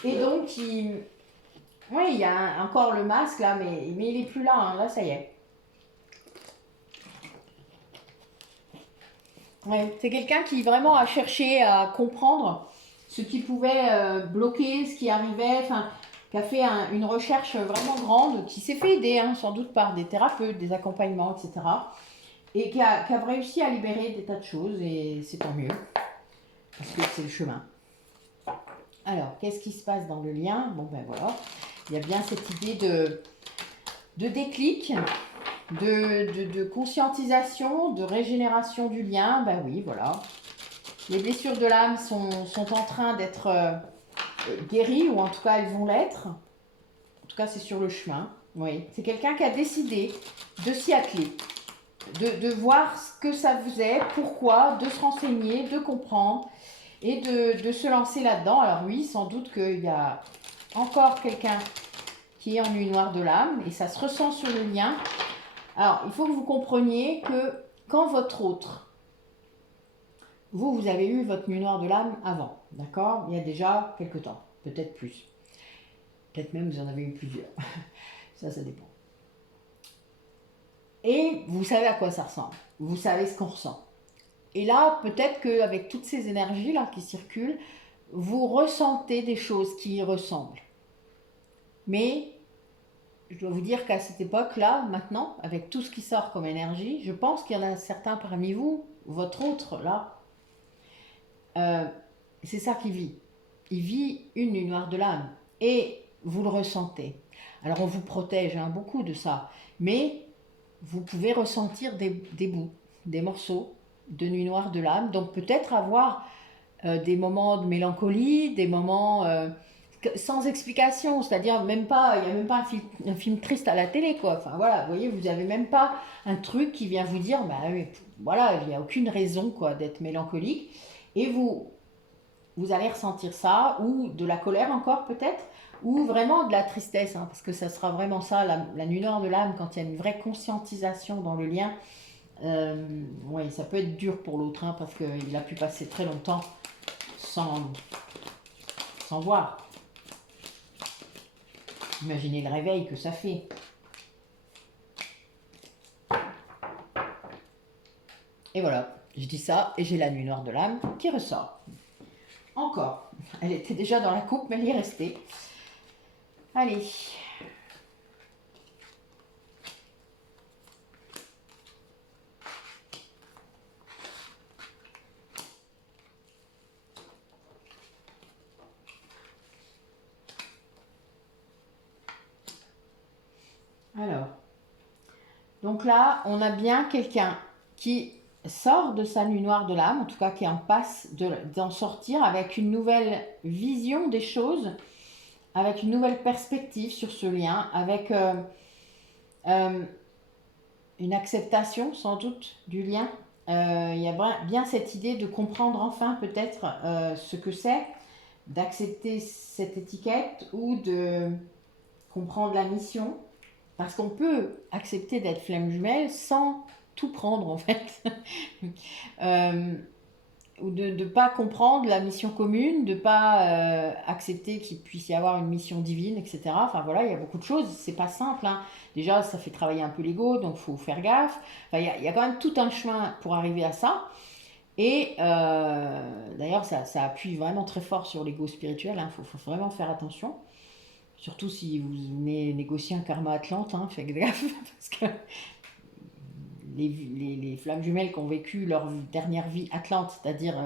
Et donc, oui, il y a encore le masque là, mais il n'est plus là. Hein. Là, ça y est. Ouais, c'est quelqu'un qui vraiment a cherché à comprendre ce qui pouvait bloquer, ce qui arrivait, enfin, qui a fait une recherche vraiment grande, qui s'est fait aider, hein, sans doute par des thérapeutes, des accompagnements, etc. Et qui a réussi à libérer des tas de choses, et c'est tant mieux, parce que c'est le chemin. Alors, qu'est-ce qui se passe dans le lien? Bon, ben voilà, il y a bien cette idée de déclic, de conscientisation, de régénération du lien. Ben oui, voilà. Les blessures de l'âme sont en train d'être guéries, ou en tout cas, elles vont l'être. En tout cas, c'est sur le chemin. Oui, c'est quelqu'un qui a décidé de s'y atteler, de voir ce que ça faisait, pourquoi, de se renseigner, de comprendre et de se lancer là-dedans. Alors oui, sans doute qu'il y a encore quelqu'un qui est en nuit noire de l'âme, et ça se ressent sur le lien. Alors, il faut que vous compreniez que quand votre autre, vous avez eu votre nuit noire de l'âme avant, d'accord? Il y a déjà quelque temps, peut-être plus. Peut-être même vous en avez eu plusieurs. Ça dépend. Et vous savez à quoi ça ressemble. Vous savez ce qu'on ressent. Et là, peut-être qu'avec toutes ces énergies-là qui circulent, vous ressentez des choses qui y ressemblent. Mais je dois vous dire qu'à cette époque-là, maintenant, avec tout ce qui sort comme énergie, je pense qu'il y en a certains parmi vous, votre autre, là, c'est ça qu'il vit. Il vit une nuit noire de l'âme. Et vous le ressentez. Alors on vous protège beaucoup de ça. Mais vous pouvez ressentir des bouts, des morceaux de nuit noire de l'âme. Donc peut-être avoir des moments de mélancolie, des moments sans explication, c'est-à-dire même pas, il n'y a même pas un film triste à la télé, quoi. Enfin voilà, vous voyez, vous n'avez même pas un truc qui vient vous dire, bah voilà, il n'y a aucune raison, quoi, d'être mélancolique. Et vous allez ressentir ça, ou de la colère encore peut-être, ou vraiment de la tristesse, parce que ça sera vraiment ça, la nuit noire de l'âme, quand il y a une vraie conscientisation dans le lien. Oui, ça peut être dur pour l'autre, parce qu'il a pu passer très longtemps sans voir. Imaginez le réveil que ça fait. Et voilà, je dis ça et j'ai la nuit noire de l'âme qui ressort. Encore. Elle était déjà dans la coupe, mais elle y est restée. Allez. Alors. Donc là, on a bien quelqu'un qui sort de sa nuit noire de l'âme, en tout cas qui en passe d'en sortir avec une nouvelle vision des choses, avec une nouvelle perspective sur ce lien, avec une acceptation sans doute du lien. Il y a bien cette idée de comprendre enfin peut-être ce que c'est, d'accepter cette étiquette ou de comprendre la mission. Parce qu'on peut accepter d'être flamme jumelle sans tout prendre en fait. Ou de ne pas comprendre la mission commune, de ne pas accepter qu'il puisse y avoir une mission divine, etc. Enfin voilà, il y a beaucoup de choses, c'est pas simple. Déjà, ça fait travailler un peu l'ego, donc il faut faire gaffe. Enfin, il y a quand même tout un chemin pour arriver à ça. Et d'ailleurs, ça appuie vraiment très fort sur l'ego spirituel, faut vraiment faire attention. Surtout si vous venez négocier un karma Atlante, faites gaffe, parce que les flammes jumelles qui ont vécu leur dernière vie Atlante, c'est-à-dire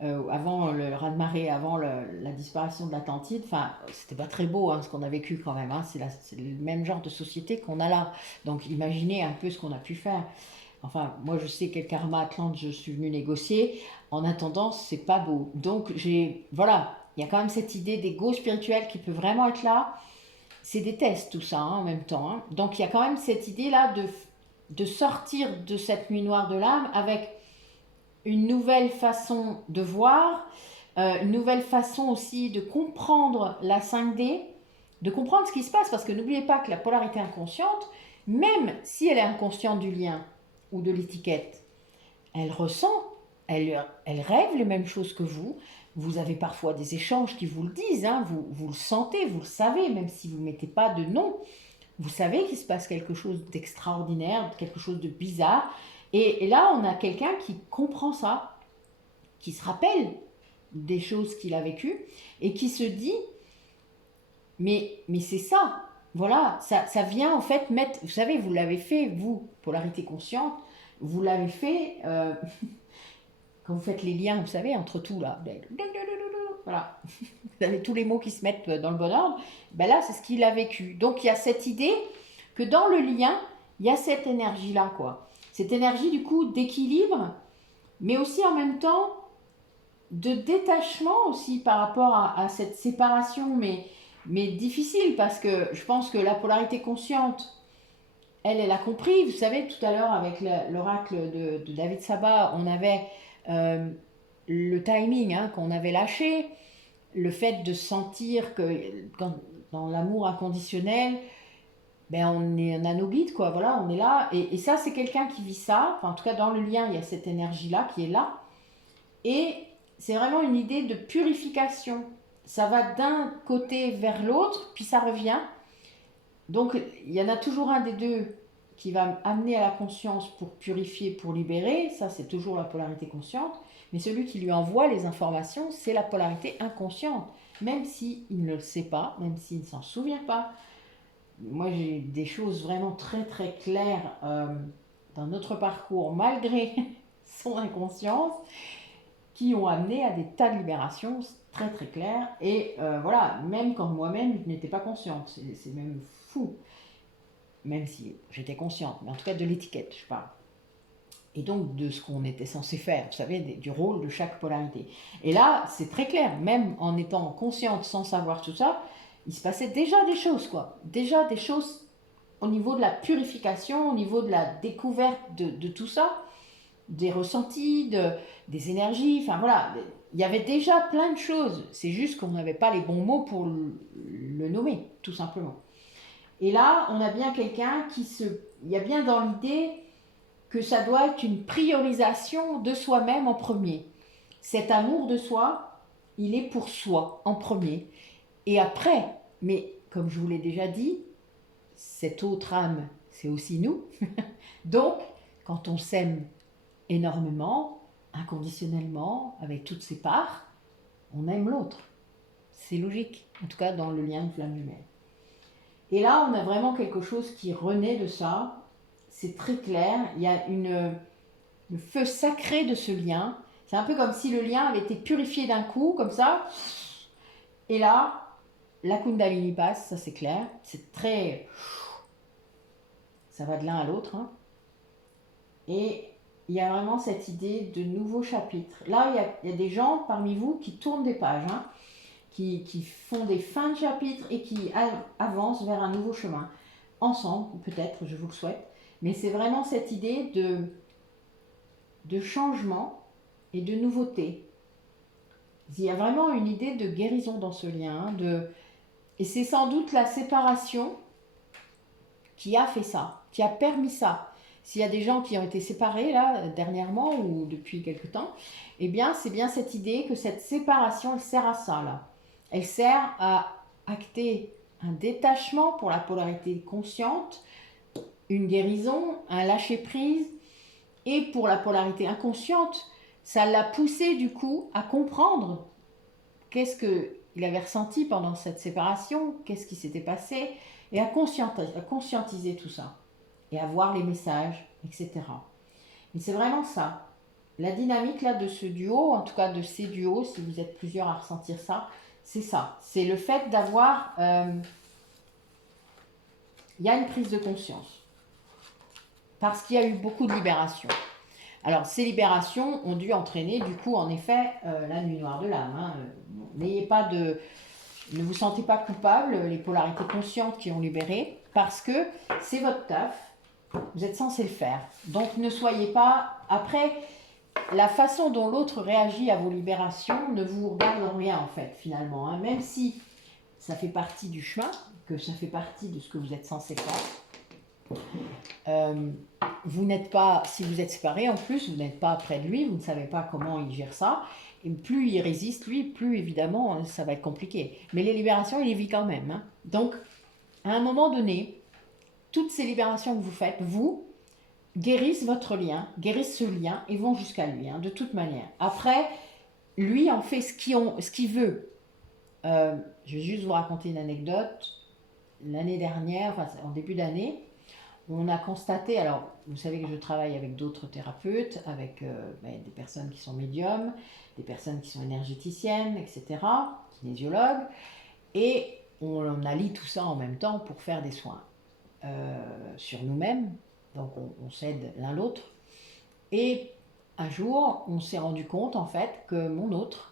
avant le raz-de-marée, avant la disparition de l'Atlantide, c'était pas très beau ce qu'on a vécu quand même. C'est le même genre de société qu'on a là. Donc imaginez un peu ce qu'on a pu faire. Enfin, moi je sais quel karma Atlante je suis venue négocier. En attendant, c'est pas beau. Donc voilà, il y a quand même cette idée d'ego spirituel qui peut vraiment être là. C'est des tests tout ça en même temps. Donc il y a quand même cette idée là de sortir de cette nuit noire de l'âme avec une nouvelle façon de voir, une nouvelle façon aussi de comprendre la 5D, de comprendre ce qui se passe, parce que n'oubliez pas que la polarité inconsciente, même si elle est inconsciente du lien ou de l'étiquette, elle ressent, elle rêve les mêmes choses que vous. Vous avez parfois des échanges qui vous le disent, vous le sentez, vous le savez, même si vous ne mettez pas de nom. Vous savez qu'il se passe quelque chose d'extraordinaire, quelque chose de bizarre. Et là, on a quelqu'un qui comprend ça, qui se rappelle des choses qu'il a vécues et qui se dit, mais c'est ça, voilà, ça vient en fait mettre, vous savez, vous l'avez fait, vous, polarité consciente, vous l'avez fait quand vous faites les liens, vous savez, entre tout là, voilà, vous avez tous les mots qui se mettent dans le bon ordre, ben là, c'est ce qu'il a vécu. Donc il y a cette idée que dans le lien, il y a cette énergie-là, quoi. Cette énergie, du coup, d'équilibre, mais aussi en même temps de détachement aussi par rapport à cette séparation, mais difficile, parce que je pense que la polarité consciente, elle a compris. Vous savez, tout à l'heure, avec l'oracle de David Sabat, on avait le timing qu'on avait lâché, le fait de sentir que dans l'amour inconditionnel, ben on a nos guides, quoi, voilà, on est là. Et ça, c'est quelqu'un qui vit ça. Enfin, en tout cas, dans le lien, il y a cette énergie-là qui est là. Et c'est vraiment une idée de purification. Ça va d'un côté vers l'autre, puis ça revient. Donc, il y en a toujours un des deux qui va amener à la conscience pour purifier, pour libérer. Ça, c'est toujours la polarité consciente. Mais celui qui lui envoie les informations, c'est la polarité inconsciente. Même s'il ne le sait pas, même s'il ne s'en souvient pas. Moi, j'ai des choses vraiment très très claires dans notre parcours, malgré son inconscience, qui ont amené à des tas de libérations très très claires. Et voilà, même quand moi-même, je n'étais pas consciente. C'est même fou. Même si j'étais consciente, mais en tout cas de l'étiquette, je parle. Et donc de ce qu'on était censé faire, vous savez, du rôle de chaque polarité. Et là, c'est très clair, même en étant consciente sans savoir tout ça, il se passait déjà des choses, quoi. Déjà des choses au niveau de la purification, au niveau de la découverte de tout ça, des ressentis, des énergies, enfin voilà, il y avait déjà plein de choses. C'est juste qu'on n'avait pas les bons mots pour le nommer, tout simplement. Et là, on a bien quelqu'un qui se... Il y a bien dans l'idée que ça doit être une priorisation de soi-même en premier. Cet amour de soi, il est pour soi en premier. Et après, mais comme je vous l'ai déjà dit, cette autre âme, c'est aussi nous. Donc, quand on s'aime énormément, inconditionnellement, avec toutes ses parts, on aime l'autre. C'est logique, en tout cas dans le lien de flamme jumelle. Et là, on a vraiment quelque chose qui renaît de ça. C'est très clair. Il y a le feu sacré de ce lien. C'est un peu comme si le lien avait été purifié d'un coup, comme ça. Et là, la Kundalini passe, ça c'est clair. C'est très... Ça va de l'un à l'autre. Hein. Et il y a vraiment cette idée de nouveau chapitre. Là, il y a des gens parmi vous qui tournent des pages, hein, qui font des fins de chapitre et qui avancent vers un nouveau chemin. Ensemble, peut-être, je vous le souhaite. Mais c'est vraiment cette idée de changement et de nouveauté. Il y a vraiment une idée de guérison dans ce lien. Et c'est sans doute la séparation qui a fait ça, qui a permis ça. S'il y a des gens qui ont été séparés là dernièrement ou depuis quelque temps, eh bien c'est bien cette idée que cette séparation elle sert à ça là. Elle sert à acter un détachement pour la polarité consciente, une guérison, un lâcher prise, et pour la polarité inconsciente, ça l'a poussé du coup à comprendre qu'est-ce qu'il avait ressenti pendant cette séparation, qu'est-ce qui s'était passé, et à conscientiser tout ça, et à voir les messages, etc. Et c'est vraiment ça. La dynamique là de ce duo, en tout cas de ces duos, si vous êtes plusieurs à ressentir ça, c'est ça. C'est le fait d'avoir... il y a une prise de conscience. Parce qu'il y a eu beaucoup de libération. Alors, ces libérations ont dû entraîner, du coup, en effet, la nuit noire de l'âme. Hein. N'ayez pas de... Ne vous sentez pas coupable, les polarités conscientes qui ont libéré, parce que c'est votre taf, vous êtes censé le faire. Donc, ne soyez pas... Après, la façon dont l'autre réagit à vos libérations ne vous regarde en rien, en fait, finalement. Hein. Même si ça fait partie du chemin, que ça fait partie de ce que vous êtes censé faire. Vous n'êtes pas, si vous êtes séparés en plus, vous n'êtes pas près de lui, vous ne savez pas comment il gère ça. Et plus il résiste, lui, plus évidemment, ça va être compliqué. Mais les libérations, il les vit quand même. Hein. Donc, à un moment donné, toutes ces libérations que vous faites, vous, guérissent votre lien, guérissent ce lien et vont jusqu'à lui, hein, de toute manière. Après, lui en fait ce qu'il veut. Je vais juste vous raconter une anecdote. L'année dernière, enfin, en début d'année, on a constaté, alors vous savez que je travaille avec d'autres thérapeutes, avec des personnes qui sont médiums, des personnes qui sont énergéticiennes, etc., kinésiologues, et on allie tout ça en même temps pour faire des soins sur nous-mêmes, donc on s'aide l'un l'autre. Et un jour, on s'est rendu compte en fait que mon autre,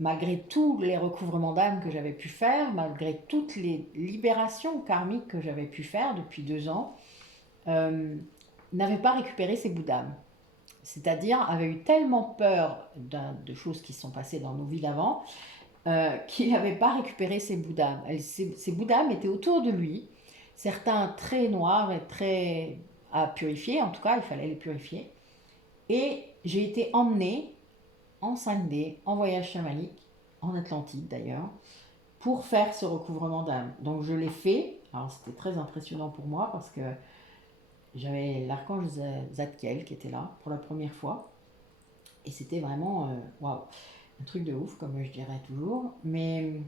malgré tous les recouvrements d'âme que j'avais pu faire, malgré toutes les libérations karmiques que j'avais pu faire depuis 2 ans, n'avait pas récupéré ses bouts d'âme. C'est-à-dire avait eu tellement peur de choses qui se sont passées dans nos vies d'avant qu'il n'avait pas récupéré ses bouts d'âme. Ces bouts d'âme étaient autour de lui, certains très noirs et très à purifier, en tout cas il fallait les purifier. Et j'ai été emmenée en 5D, en voyage chamanique, en Atlantide d'ailleurs, pour faire ce recouvrement d'âme. Donc je l'ai fait, alors c'était très impressionnant pour moi parce que j'avais l'archange Zadkiel qui était là pour la première fois. Et c'était vraiment waouh, un truc de ouf, comme je dirais toujours. Et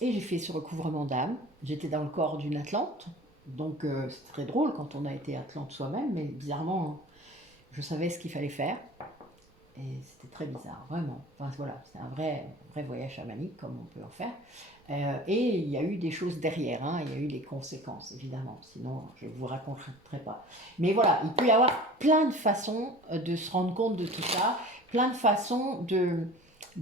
j'ai fait ce recouvrement d'âme. J'étais dans le corps d'une Atlante. Donc c'est très drôle quand on a été Atlante soi-même, mais bizarrement, je savais ce qu'il fallait faire. Et c'était très bizarre, vraiment. Enfin voilà, c'est un vrai voyage chamanique, comme on peut en faire. Et il y a eu des choses derrière, hein, il y a eu des conséquences, évidemment. Sinon, je ne vous raconterai pas. Mais voilà, il peut y avoir plein de façons de se rendre compte de tout ça, plein de façons de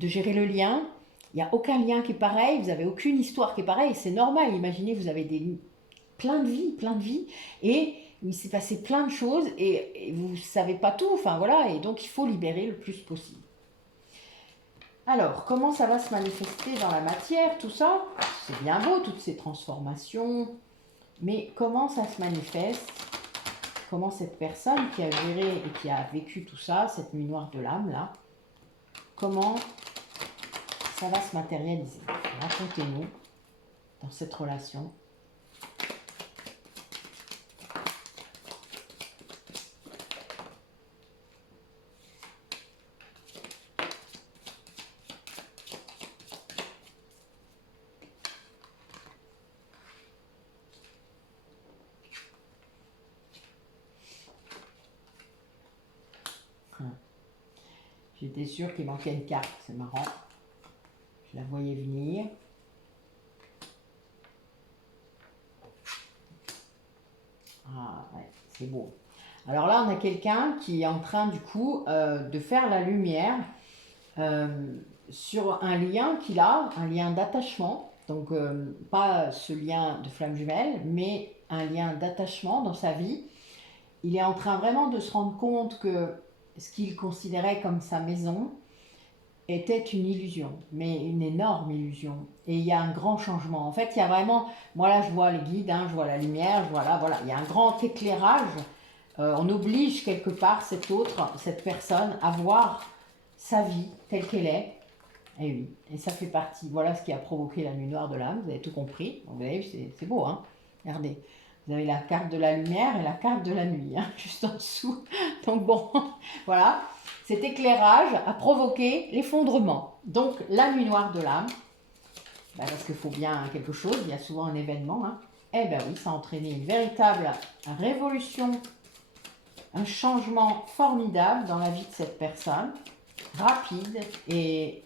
gérer le lien. Il n'y a aucun lien qui est pareil, vous n'avez aucune histoire qui est pareille. C'est normal, imaginez, vous avez plein de vies, et il s'est passé plein de choses, et vous ne savez pas tout, enfin voilà, et donc il faut libérer le plus possible. Alors, comment ça va se manifester dans la matière, tout ça? C'est bien beau, toutes ces transformations, mais comment ça se manifeste? Comment cette personne qui a géré et qui a vécu tout ça, cette nuit noire de l'âme, là, comment ça va se matérialiser? Racontez-nous dans cette relation. J'étais sûre qu'il manquait une carte, c'est marrant. Je la voyais venir. Ah ouais, c'est beau. Alors là, on a quelqu'un qui est en train du coup de faire la lumière euh, sur un lien qu'il a, un lien d'attachement. Donc pas ce lien de flamme jumelle, mais un lien d'attachement dans sa vie. Il est en train vraiment de se rendre compte que ce qu'il considérait comme sa maison était une illusion, mais une énorme illusion. Et il y a un grand changement. En fait, il y a vraiment, moi là je vois les guides, hein, je vois la lumière, je vois là, voilà, il y a un grand éclairage. On oblige quelque part cette personne à voir sa vie telle qu'elle est. Et oui, et ça fait partie, voilà ce qui a provoqué la nuit noire de l'âme, vous avez tout compris. Vous voyez, c'est beau, hein. Regardez, vous avez la carte de la lumière et la carte de la nuit, hein, juste en dessous. Donc bon, voilà. Cet éclairage a provoqué l'effondrement. Donc la nuit noire de l'âme, bah, parce qu'il faut bien quelque chose, il y a souvent un événement, hein. Eh bien oui, ça a entraîné une véritable révolution, un changement formidable dans la vie de cette personne, rapide et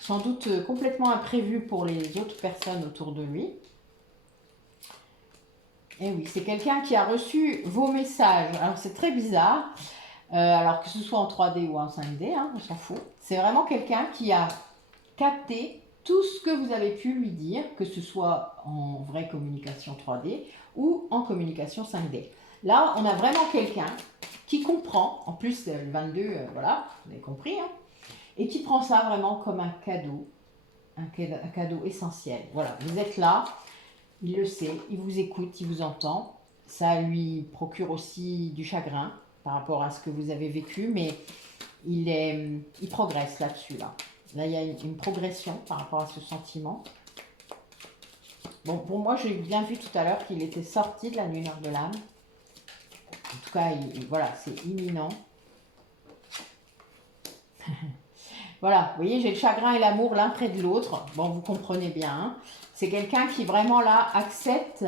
sans doute complètement imprévu pour les autres personnes autour de lui. Et oui, c'est quelqu'un qui a reçu vos messages. Alors c'est très bizarre, alors que ce soit en 3D ou en 5D, hein, on s'en fout. C'est vraiment quelqu'un qui a capté tout ce que vous avez pu lui dire, que ce soit en vraie communication 3D ou en communication 5D. Là, on a vraiment quelqu'un qui comprend, en plus le 22, voilà, vous avez compris, hein, et qui prend ça vraiment comme un cadeau essentiel. Voilà, vous êtes là, il le sait, il vous écoute, il vous entend. Ça lui procure aussi du chagrin par rapport à ce que vous avez vécu, mais il progresse là-dessus. Là, il y a une progression par rapport à ce sentiment. Bon, pour moi, j'ai bien vu tout à l'heure qu'il était sorti de la nuit noire de l'âme. En tout cas, voilà, c'est imminent. Voilà, vous voyez, j'ai le chagrin et l'amour l'un près de l'autre. Bon, vous comprenez bien. Hein. C'est quelqu'un qui vraiment là accepte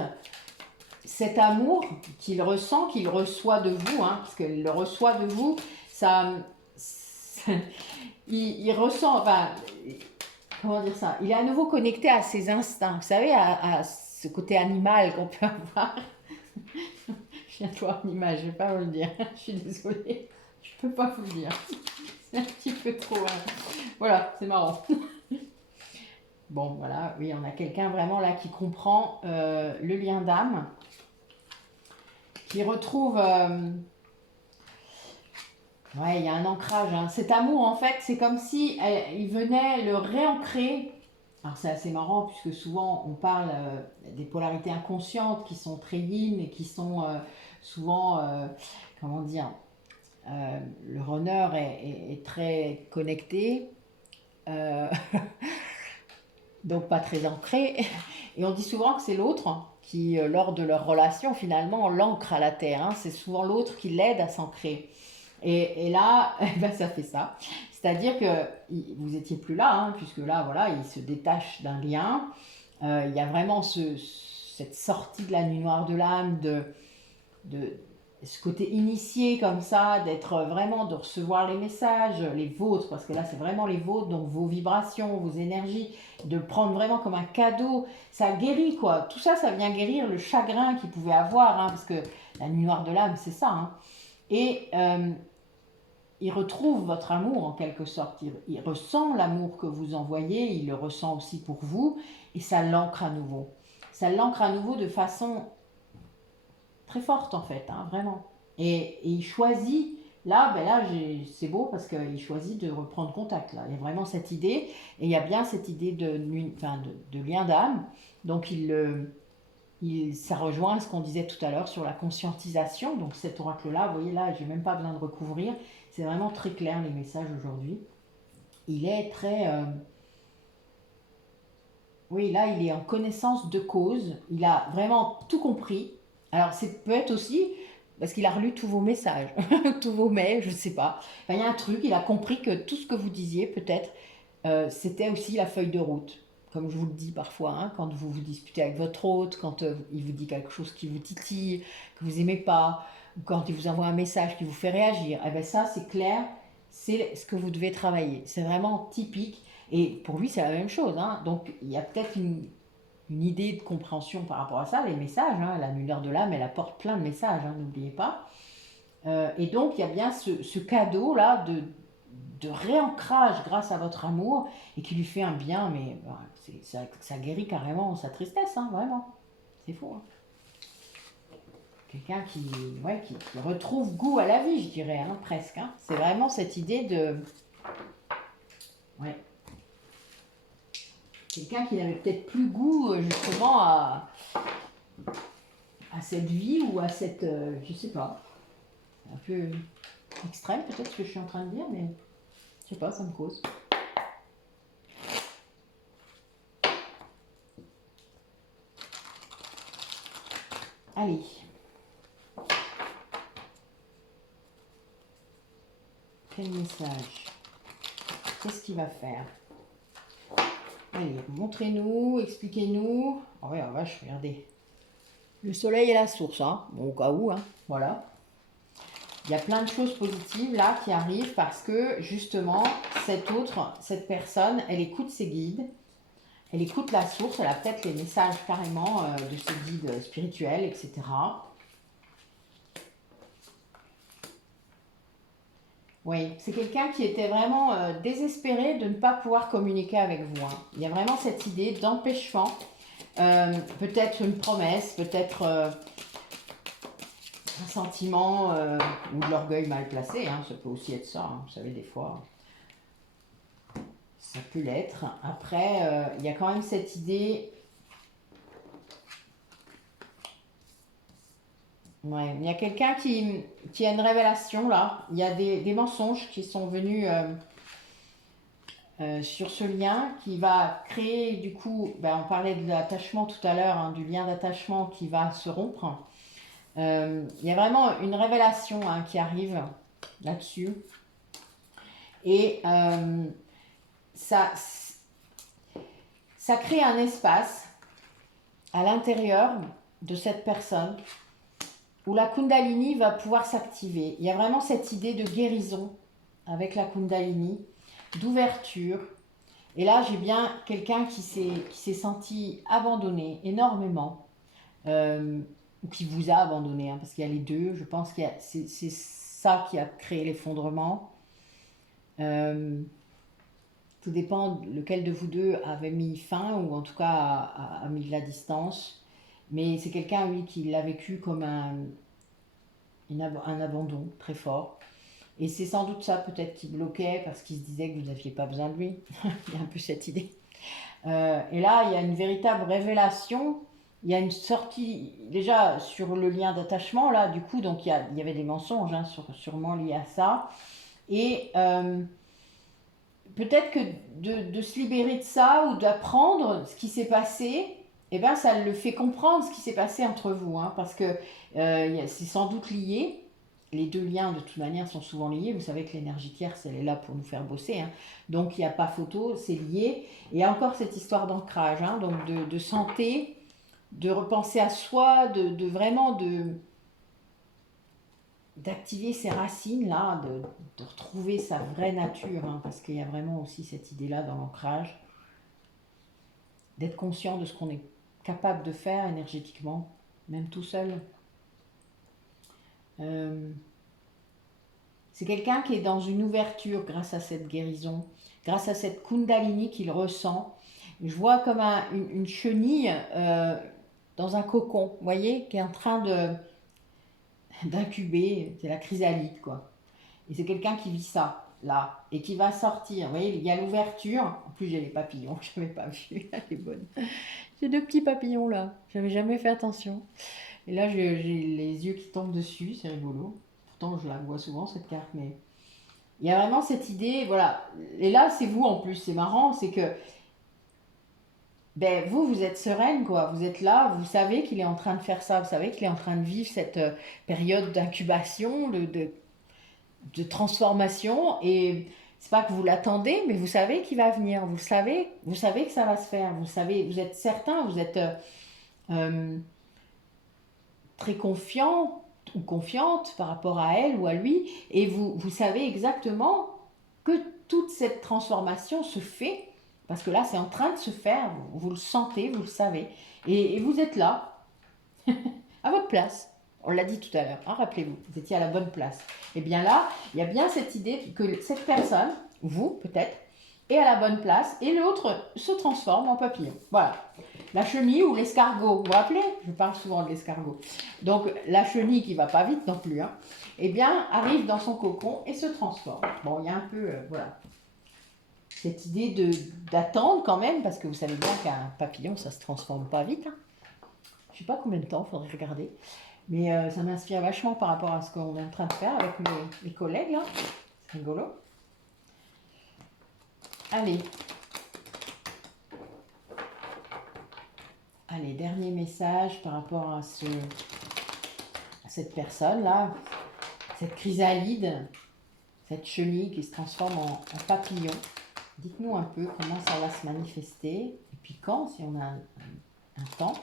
cet amour qu'il ressent, qu'il reçoit de vous, hein, parce qu'il le reçoit de vous, il ressent, enfin, comment dire ça, il est à nouveau connecté à ses instincts, vous savez, à ce côté animal qu'on peut avoir. Je viens de voir une image, je ne vais pas vous le dire, je suis désolée, je ne peux pas vous le dire. C'est un petit peu trop... Voilà, c'est marrant. Bon, voilà, oui, on a quelqu'un vraiment là qui comprend le lien d'âme, qui retrouve Ouais, il y a un ancrage, hein. Cet amour, en fait, c'est comme si il venait le réancrer. Alors c'est assez marrant puisque souvent on parle des polarités inconscientes qui sont très yin et qui sont souvent, comment dire, le runner est très connecté, euh, donc pas très ancré. Et on dit souvent que c'est l'autre qui, lors de leur relation, finalement, l'ancre à la terre, hein. C'est souvent l'autre qui l'aide à s'ancrer. Et là, eh ben, ça fait ça. C'est-à-dire que vous étiez plus là, hein, puisque là, voilà, il se détache d'un lien. Il y a vraiment cette sortie de la nuit noire de l'âme, de ce côté initié comme ça, d'être vraiment, de recevoir les messages, les vôtres, parce que là c'est vraiment les vôtres, donc vos vibrations, vos énergies, de prendre vraiment comme un cadeau, ça guérit quoi. Tout ça, ça vient guérir le chagrin qu'il pouvait avoir, hein, parce que la nuit noire de l'âme, c'est ça. Hein. Et il retrouve votre amour en quelque sorte, il ressent l'amour que vous envoyez, il le ressent aussi pour vous, et ça l'ancre à nouveau. Ça l'ancre à nouveau de façon très forte en fait, hein, vraiment. Et il choisit, là, ben là c'est beau parce qu'il choisit de reprendre contact. Là. Il y a vraiment cette idée, et il y a bien cette idée enfin, de lien d'âme. Donc ça rejoint ce qu'on disait tout à l'heure sur la conscientisation. Donc cet oracle-là, vous voyez là, j'ai même pas besoin de recouvrir. C'est vraiment très clair les messages aujourd'hui. Il est très... oui, là, il est en connaissance de cause. Il a vraiment tout compris. Alors, c'est peut-être aussi parce qu'il a relu tous vos messages, tous vos mails, je ne sais pas. Enfin, il y a un truc, il a compris que tout ce que vous disiez, peut-être, c'était aussi la feuille de route. Comme je vous le dis parfois, hein, quand vous vous disputez avec votre hôte, quand il vous dit quelque chose qui vous titille, que vous n'aimez pas, ou quand il vous envoie un message qui vous fait réagir, eh bien ça, c'est clair, c'est ce que vous devez travailler. C'est vraiment typique. Et pour lui, c'est la même chose. Hein. Donc, il y a peut-être une idée de compréhension par rapport à ça, les messages. Hein. La lumière de l'âme, elle apporte plein de messages, hein, n'oubliez pas. Et donc, il y a bien ce cadeau-là de réancrage grâce à votre amour et qui lui fait un bien, mais bah, ça guérit carrément sa tristesse, hein, vraiment. C'est fou. Hein. Quelqu'un qui retrouve goût à la vie, je dirais, hein, presque. Hein. C'est vraiment cette idée de... Ouais, quelqu'un qui n'avait peut-être plus goût justement à cette vie ou à cette... je sais pas, un peu extrême peut-être ce que je suis en train de dire, mais je sais pas, ça me cause. Allez, quel message? Qu'est-ce qu'il va faire? Allez, montrez-nous, expliquez-nous. Oh ouais, oh vache, regardez. Le soleil est la source, hein. Bon, au cas où, hein. Voilà. Il y a plein de choses positives là qui arrivent parce que justement, cette personne, elle écoute ses guides, elle écoute la source, elle a peut-être les messages carrément de ses guides spirituels, etc. Oui, c'est quelqu'un qui était vraiment désespéré de ne pas pouvoir communiquer avec vous. Hein. Il y a vraiment cette idée d'empêchement, peut-être une promesse, peut-être un sentiment ou de l'orgueil mal placé. Hein. Ça peut aussi être ça, hein. Vous savez, des fois, ça peut l'être. Après, il y a quand même cette idée. Ouais, il y a quelqu'un qui a une révélation là. Il y a des mensonges qui sont venus sur ce lien qui va créer du coup, ben, on parlait de l'attachement tout à l'heure, hein, du lien d'attachement qui va se rompre. Il y a vraiment une révélation hein, qui arrive là-dessus. Et ça, ça crée un espace à l'intérieur de cette personne où la Kundalini va pouvoir s'activer. Il y a vraiment cette idée de guérison avec la Kundalini, d'ouverture. Et là, j'ai bien quelqu'un qui s'est senti abandonné énormément, ou qui vous a abandonné, hein, parce qu'il y a les deux. Je pense que c'est ça qui a créé l'effondrement. Tout dépend lequel de vous deux avait mis fin, ou en tout cas a mis de la distance. Mais c'est quelqu'un, oui, qui l'a vécu comme un abandon très fort. Et c'est sans doute ça peut-être qui bloquait parce qu'il se disait que vous n'aviez pas besoin de lui. Il y a un peu cette idée. Et là, il y a une véritable révélation. Il y a une sortie, déjà sur le lien d'attachement, là, du coup, donc il y avait des mensonges, hein, sûrement liés à ça. Et peut-être que de se libérer de ça ou d'apprendre ce qui s'est passé, eh ben, ça le fait comprendre ce qui s'est passé entre vous, hein, parce que c'est sans doute lié. Les deux liens, de toute manière, sont souvent liés. Vous savez que l'énergie tierce, elle est là pour nous faire bosser, hein. Donc, il n'y a pas photo, c'est lié. Et il y a encore cette histoire d'ancrage, hein, donc de santé, de repenser à soi, de vraiment d'activer ses racines là, de retrouver sa vraie nature, hein, parce qu'il y a vraiment aussi cette idée-là dans l'ancrage, d'être conscient de ce qu'on est capable de faire énergétiquement, même tout seul. C'est quelqu'un qui est dans une ouverture grâce à cette guérison, grâce à cette kundalini qu'il ressent. Je vois comme une chenille dans un cocon, vous voyez, qui est en train d'incuber, c'est la chrysalide, quoi. Et c'est quelqu'un qui vit ça, là, et qui va sortir. Vous voyez, il y a l'ouverture. En plus, j'ai les papillons, je n'avais pas vu, elle est bonne. J'ai deux petits papillons, là, j'avais jamais fait attention. Et là, j'ai les yeux qui tombent dessus, c'est rigolo. Pourtant, je la vois souvent, cette carte, mais... Il y a vraiment cette idée, voilà. Et là, c'est vous, en plus, c'est marrant, c'est que... Ben, vous êtes sereine, quoi. Vous êtes là, vous savez qu'il est en train de faire ça, vous savez qu'il est en train de vivre cette période d'incubation, de transformation, et c'est pas que vous l'attendez, mais vous savez qu'il va venir, vous savez que ça va se faire, vous savez, vous êtes certain, vous êtes euh, très confiant ou confiante par rapport à elle ou à lui, et vous savez exactement que toute cette transformation se fait, parce que là c'est en train de se faire, vous le sentez, vous le savez, et vous êtes là, à votre place. On l'a dit tout à l'heure, hein, rappelez-vous, vous étiez à la bonne place. Et bien là, il y a bien cette idée que cette personne, vous peut-être, est à la bonne place et l'autre se transforme en papillon. Voilà. La chenille ou l'escargot, vous vous rappelez? Je parle souvent de l'escargot. Donc la chenille qui va pas vite non plus, hein, eh bien arrive dans son cocon et se transforme. Bon, il y a un peu, voilà, cette idée d'attendre quand même, parce que vous savez bien qu'un papillon, ça se transforme pas vite, hein. Je sais pas combien de temps, il faudrait regarder. Mais ça m'inspire vachement par rapport à ce qu'on est en train de faire avec mes collègues là. C'est rigolo. Allez. Allez, dernier message par rapport à cette personne là. Cette chrysalide, cette chenille qui se transforme en papillon. Dites-nous un peu comment ça va se manifester. Et puis quand, si on a un temps.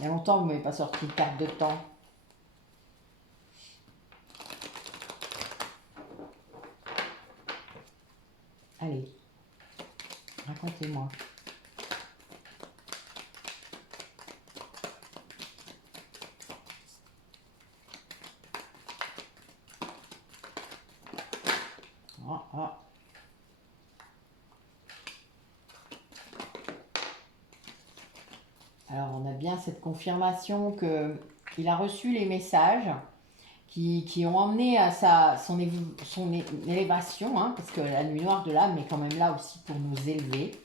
Il y a longtemps que vous ne m'avez pas sorti une carte de temps. Allez, racontez-moi. Ah, ah. Alors, on a bien cette confirmation qu'il a reçu les messages qui ont emmené à son élévation, hein, parce que la nuit noire de l'âme est quand même là aussi pour nous élever.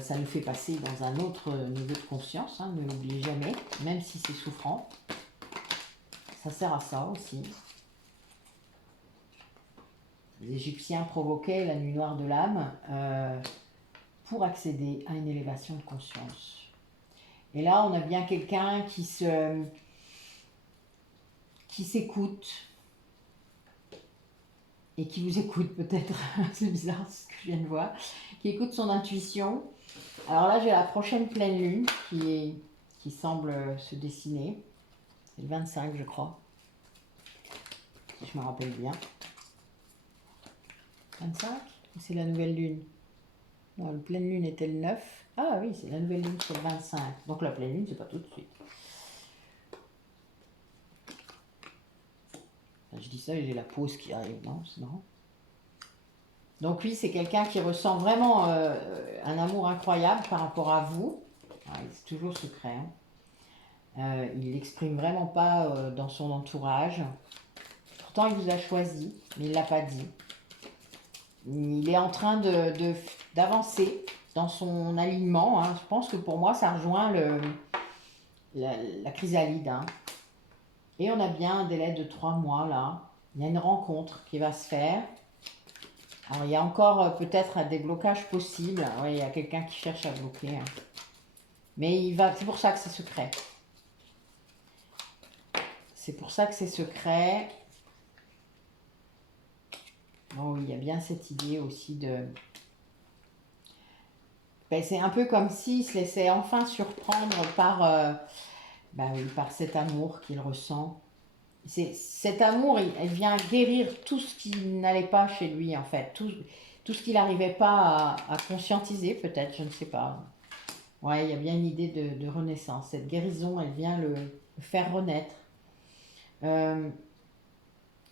Ça nous fait passer dans un autre niveau de conscience, hein, ne l'oubliez jamais, même si c'est souffrant. Ça sert à ça aussi. Les Égyptiens provoquaient la nuit noire de l'âme pour accéder à une élévation de conscience. Et là, on a bien quelqu'un qui s'écoute et qui vous écoute peut-être, c'est bizarre ce que je viens de voir, qui écoute son intuition. Alors là, j'ai la prochaine pleine lune qui semble se dessiner. C'est le 25, je crois, si je me rappelle bien. 25 ou c'est la nouvelle lune? Non, la pleine lune était le 9. Ah oui, c'est la nouvelle lune, c'est le 25. Donc la pleine lune, c'est pas tout de suite. Je dis ça et j'ai la pause qui arrive, non? C'est marrant. Donc oui, c'est quelqu'un qui ressent vraiment un amour incroyable par rapport à vous. Ah, c'est toujours secret, hein. Il l'exprime vraiment pas dans son entourage. Pourtant, il vous a choisi, mais il ne l'a pas dit. Il est en train d'avancer dans son alignement. Hein. Je pense que pour moi, ça rejoint la chrysalide. Hein. Et on a bien un délai de 3 mois là. Il y a une rencontre qui va se faire. Alors, il y a encore peut-être des blocages possibles. Oui, il y a quelqu'un qui cherche à bloquer. Hein. Mais c'est pour ça que c'est secret. C'est pour ça que c'est secret. Oh, il y a bien cette idée aussi de... Ben, c'est un peu comme s'il se laissait enfin surprendre par cet amour qu'il ressent. Cet amour, elle vient guérir tout ce qui n'allait pas chez lui, en fait. Tout ce qu'il n'arrivait pas à conscientiser, peut-être, je ne sais pas. Ouais, il y a bien une idée de renaissance. Cette guérison, elle vient le faire renaître.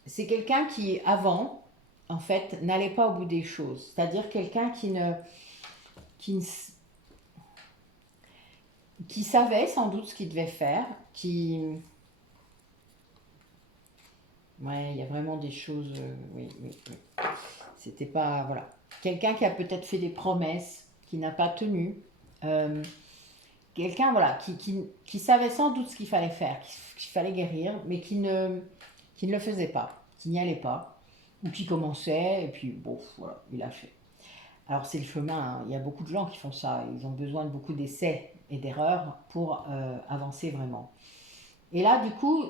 C'est quelqu'un qui, avant, en fait, n'allait pas au bout des choses. C'est-à-dire quelqu'un qui savait sans doute ce qu'il devait faire, Ouais, il y a vraiment des choses... oui. C'était pas... Voilà. Quelqu'un qui a peut-être fait des promesses, qui n'a pas tenu. Quelqu'un, voilà, qui savait sans doute ce qu'il fallait faire, qu'il fallait guérir, mais qui ne le faisait pas, qui n'y allait pas, ou qui commençait, et puis, bon, voilà, il a fait. Alors, c'est le chemin, hein. Il y a beaucoup de gens qui font ça. Ils ont besoin de beaucoup d'essais et d'erreurs pour avancer vraiment. Et là, du coup...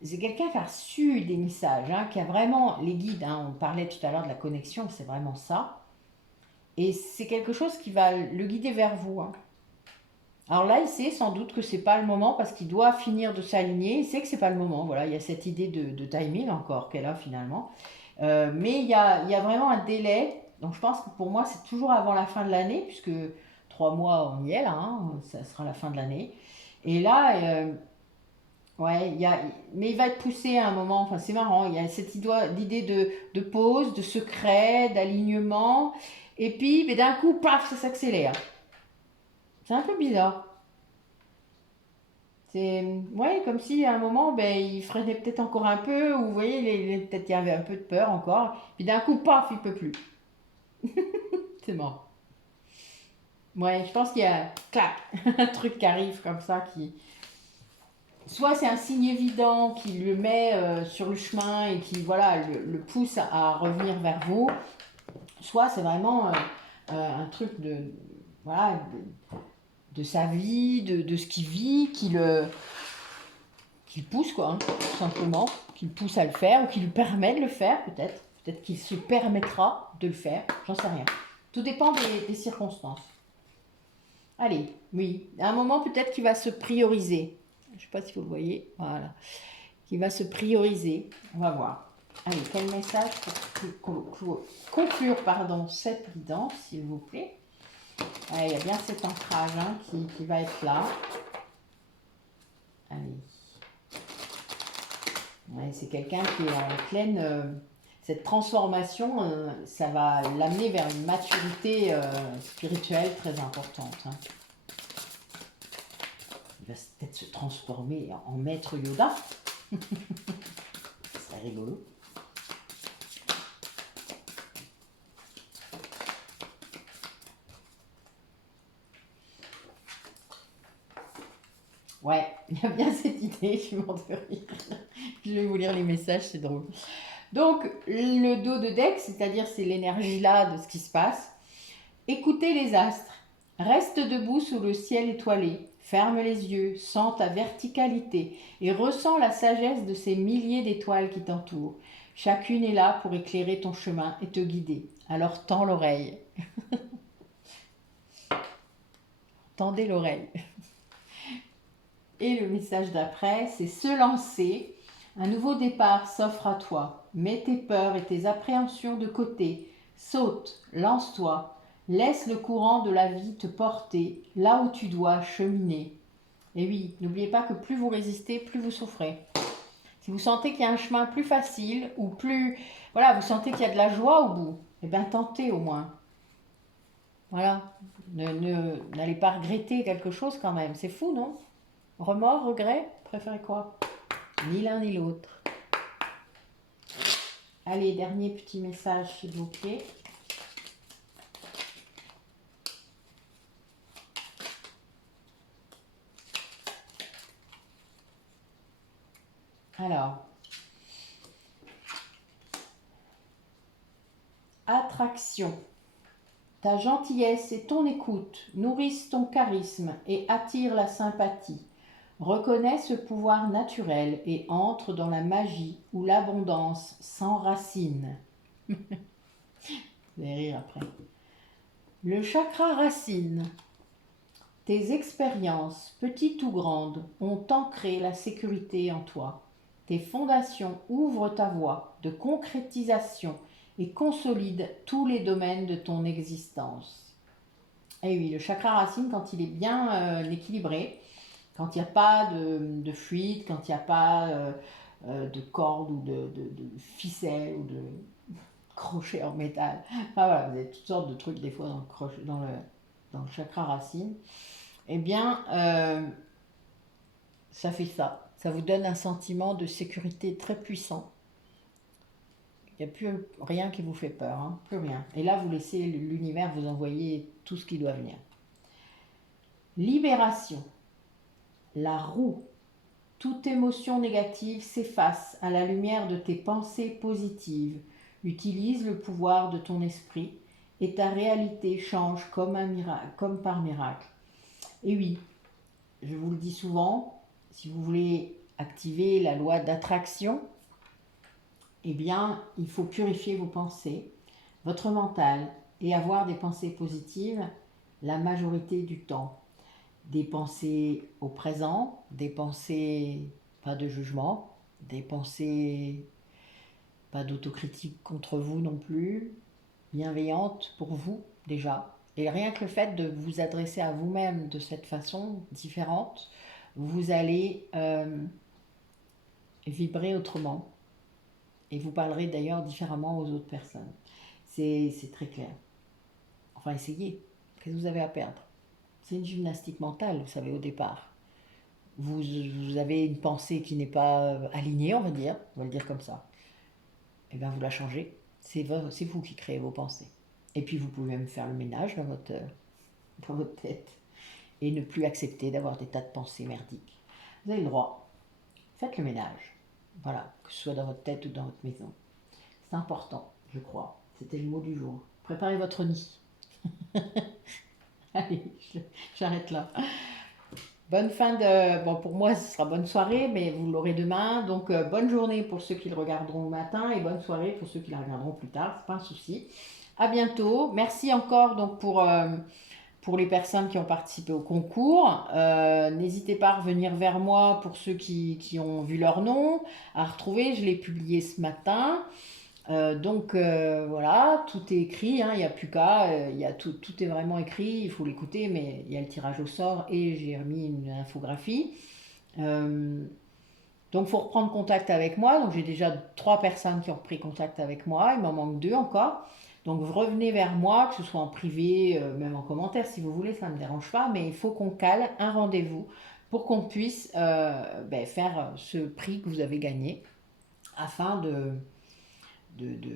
C'est quelqu'un qui a reçu des messages, hein, qui a vraiment les guides. Hein, on parlait tout à l'heure de la connexion, c'est vraiment ça. Et c'est quelque chose qui va le guider vers vous. Hein. Alors là, il sait sans doute que c'est pas le moment parce qu'il doit finir de s'aligner. Il sait que c'est pas le moment. Voilà, il y a cette idée de timing encore qu'elle a finalement. Mais il y a vraiment un délai. Donc je pense que pour moi, c'est toujours avant la fin de l'année, puisque 3 mois, on y est là. Hein, ça sera la fin de l'année. Et là. Ouais, mais il va être poussé à un moment, enfin c'est marrant, il y a cette idée de pause, de secret, d'alignement, et puis mais d'un coup, paf, ça s'accélère. C'est un peu bizarre. Ouais, comme si à un moment, il freinait peut-être encore un peu, ou vous voyez, peut-être il y avait un peu de peur encore, puis d'un coup, paf, il peut plus. C'est marrant. Ouais, je pense qu'il y a, clac, un truc qui arrive comme ça qui... Soit c'est un signe évident qui le met sur le chemin et qui voilà, le pousse à revenir vers vous, soit c'est vraiment un truc voilà, de sa vie, de ce qu'il vit, qui le pousse, quoi, hein, tout simplement, qui le pousse à le faire ou qui lui permet de le faire, peut-être. Peut-être qu'il se permettra de le faire, j'en sais rien. Tout dépend des circonstances. Allez, oui, à un moment peut-être qu'il va se prioriser. Je ne sais pas si vous le voyez, voilà. Qui va se prioriser. On va voir. Allez, quel message pour conclure cette guidance, s'il vous plaît. Allez, il y a bien cet ancrage hein, qui va être là. Allez. Ouais, c'est quelqu'un qui est en pleine... cette transformation, ça va l'amener vers une maturité spirituelle très importante. Hein. Il va peut-être se transformer en maître Yoda. C'est rigolo. Ouais, il y a bien cette idée, je suis morte de rire. Je vais vous lire les messages, c'est drôle. Donc, le dos de deck, c'est-à-dire c'est l'énergie là de ce qui se passe. Écoutez les astres. Reste debout sous le ciel étoilé. Ferme les yeux, sens ta verticalité et ressens la sagesse de ces milliers d'étoiles qui t'entourent. Chacune est là pour éclairer ton chemin et te guider. Alors tends l'oreille. Tendez l'oreille. Et le message d'après, c'est se lancer. Un nouveau départ s'offre à toi. Mets tes peurs et tes appréhensions de côté. Saute, lance-toi. Laisse le courant de la vie te porter là où tu dois cheminer. Et oui, n'oubliez pas que plus vous résistez, plus vous souffrez. Si vous sentez qu'il y a un chemin plus facile ou plus... Voilà, vous sentez qu'il y a de la joie au bout, eh bien tentez au moins. Voilà, n'allez pas regretter quelque chose quand même. C'est fou, non? Remords, regrets, préférez quoi? Ni l'un ni l'autre. Allez, dernier petit message, s'il vous plaît. Alors, attraction. Ta gentillesse et ton écoute nourrissent ton charisme et attirent la sympathie. Reconnais ce pouvoir naturel et entre dans la magie où l'abondance s'enracine. Vous allez rire après. Le chakra racine. Tes expériences, petites ou grandes, ont ancré la sécurité en toi. Tes fondations ouvrent ta voie de concrétisation et consolident tous les domaines de ton existence. Et oui, le chakra racine, quand il est bien équilibré, quand il n'y a pas de fuite, quand il n'y a pas de corde ou de ficelle ou de crochet en métal. Enfin voilà, vous avez toutes sortes de trucs des fois dans le chakra racine. Eh bien, ça fait ça. Ça vous donne un sentiment de sécurité très puissant. Il n'y a plus rien qui vous fait peur, hein, plus rien. Et là, vous laissez l'univers vous envoyer tout ce qui doit venir. Libération. La roue. Toute émotion négative s'efface à la lumière de tes pensées positives. Utilise le pouvoir de ton esprit et ta réalité change comme par miracle. Et oui, je vous le dis souvent, si vous voulez activer la loi d'attraction, eh bien, il faut purifier vos pensées, votre mental, et avoir des pensées positives la majorité du temps. Des pensées au présent, des pensées pas de jugement, des pensées pas d'autocritique contre vous non plus, bienveillantes pour vous déjà. Et rien que le fait de vous adresser à vous-même de cette façon différente, vous allez vibrer autrement. Et vous parlerez d'ailleurs différemment aux autres personnes. C'est très clair. Enfin, essayez. Qu'est-ce que vous avez à perdre? C'est une gymnastique mentale, vous savez, au départ. Vous avez une pensée qui n'est pas alignée, on va le dire comme ça. Et bien, vous la changez. C'est vous qui créez vos pensées. Et puis, vous pouvez même faire le ménage dans votre tête et ne plus accepter d'avoir des tas de pensées merdiques. Vous avez le droit. Faites le ménage. Voilà, que ce soit dans votre tête ou dans votre maison. C'est important, je crois. C'était le mot du jour. Préparez votre nid. Allez, j'arrête là. Bonne fin de... Bon, pour moi, ce sera bonne soirée, mais vous l'aurez demain. Donc, bonne journée pour ceux qui le regarderont au matin et bonne soirée pour ceux qui la regarderont plus tard. C'est pas un souci. À bientôt. Merci encore donc pour les personnes qui ont participé au concours. N'hésitez pas à revenir vers moi pour ceux qui ont vu leur nom, à retrouver. Je l'ai publié ce matin. Donc voilà, tout est écrit, hein, il n'y a plus qu'à, tout est vraiment écrit, il faut l'écouter, mais il y a le tirage au sort et j'ai remis une infographie. Donc il faut reprendre contact avec moi, donc j'ai déjà 3 personnes qui ont repris contact avec moi, il m'en manque 2 encore. Donc vous revenez vers moi, que ce soit en privé, même en commentaire si vous voulez, ça ne me dérange pas, mais il faut qu'on cale un rendez-vous pour qu'on puisse faire ce prix que vous avez gagné afin de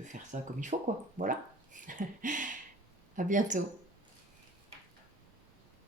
faire ça comme il faut, quoi. Voilà. À bientôt.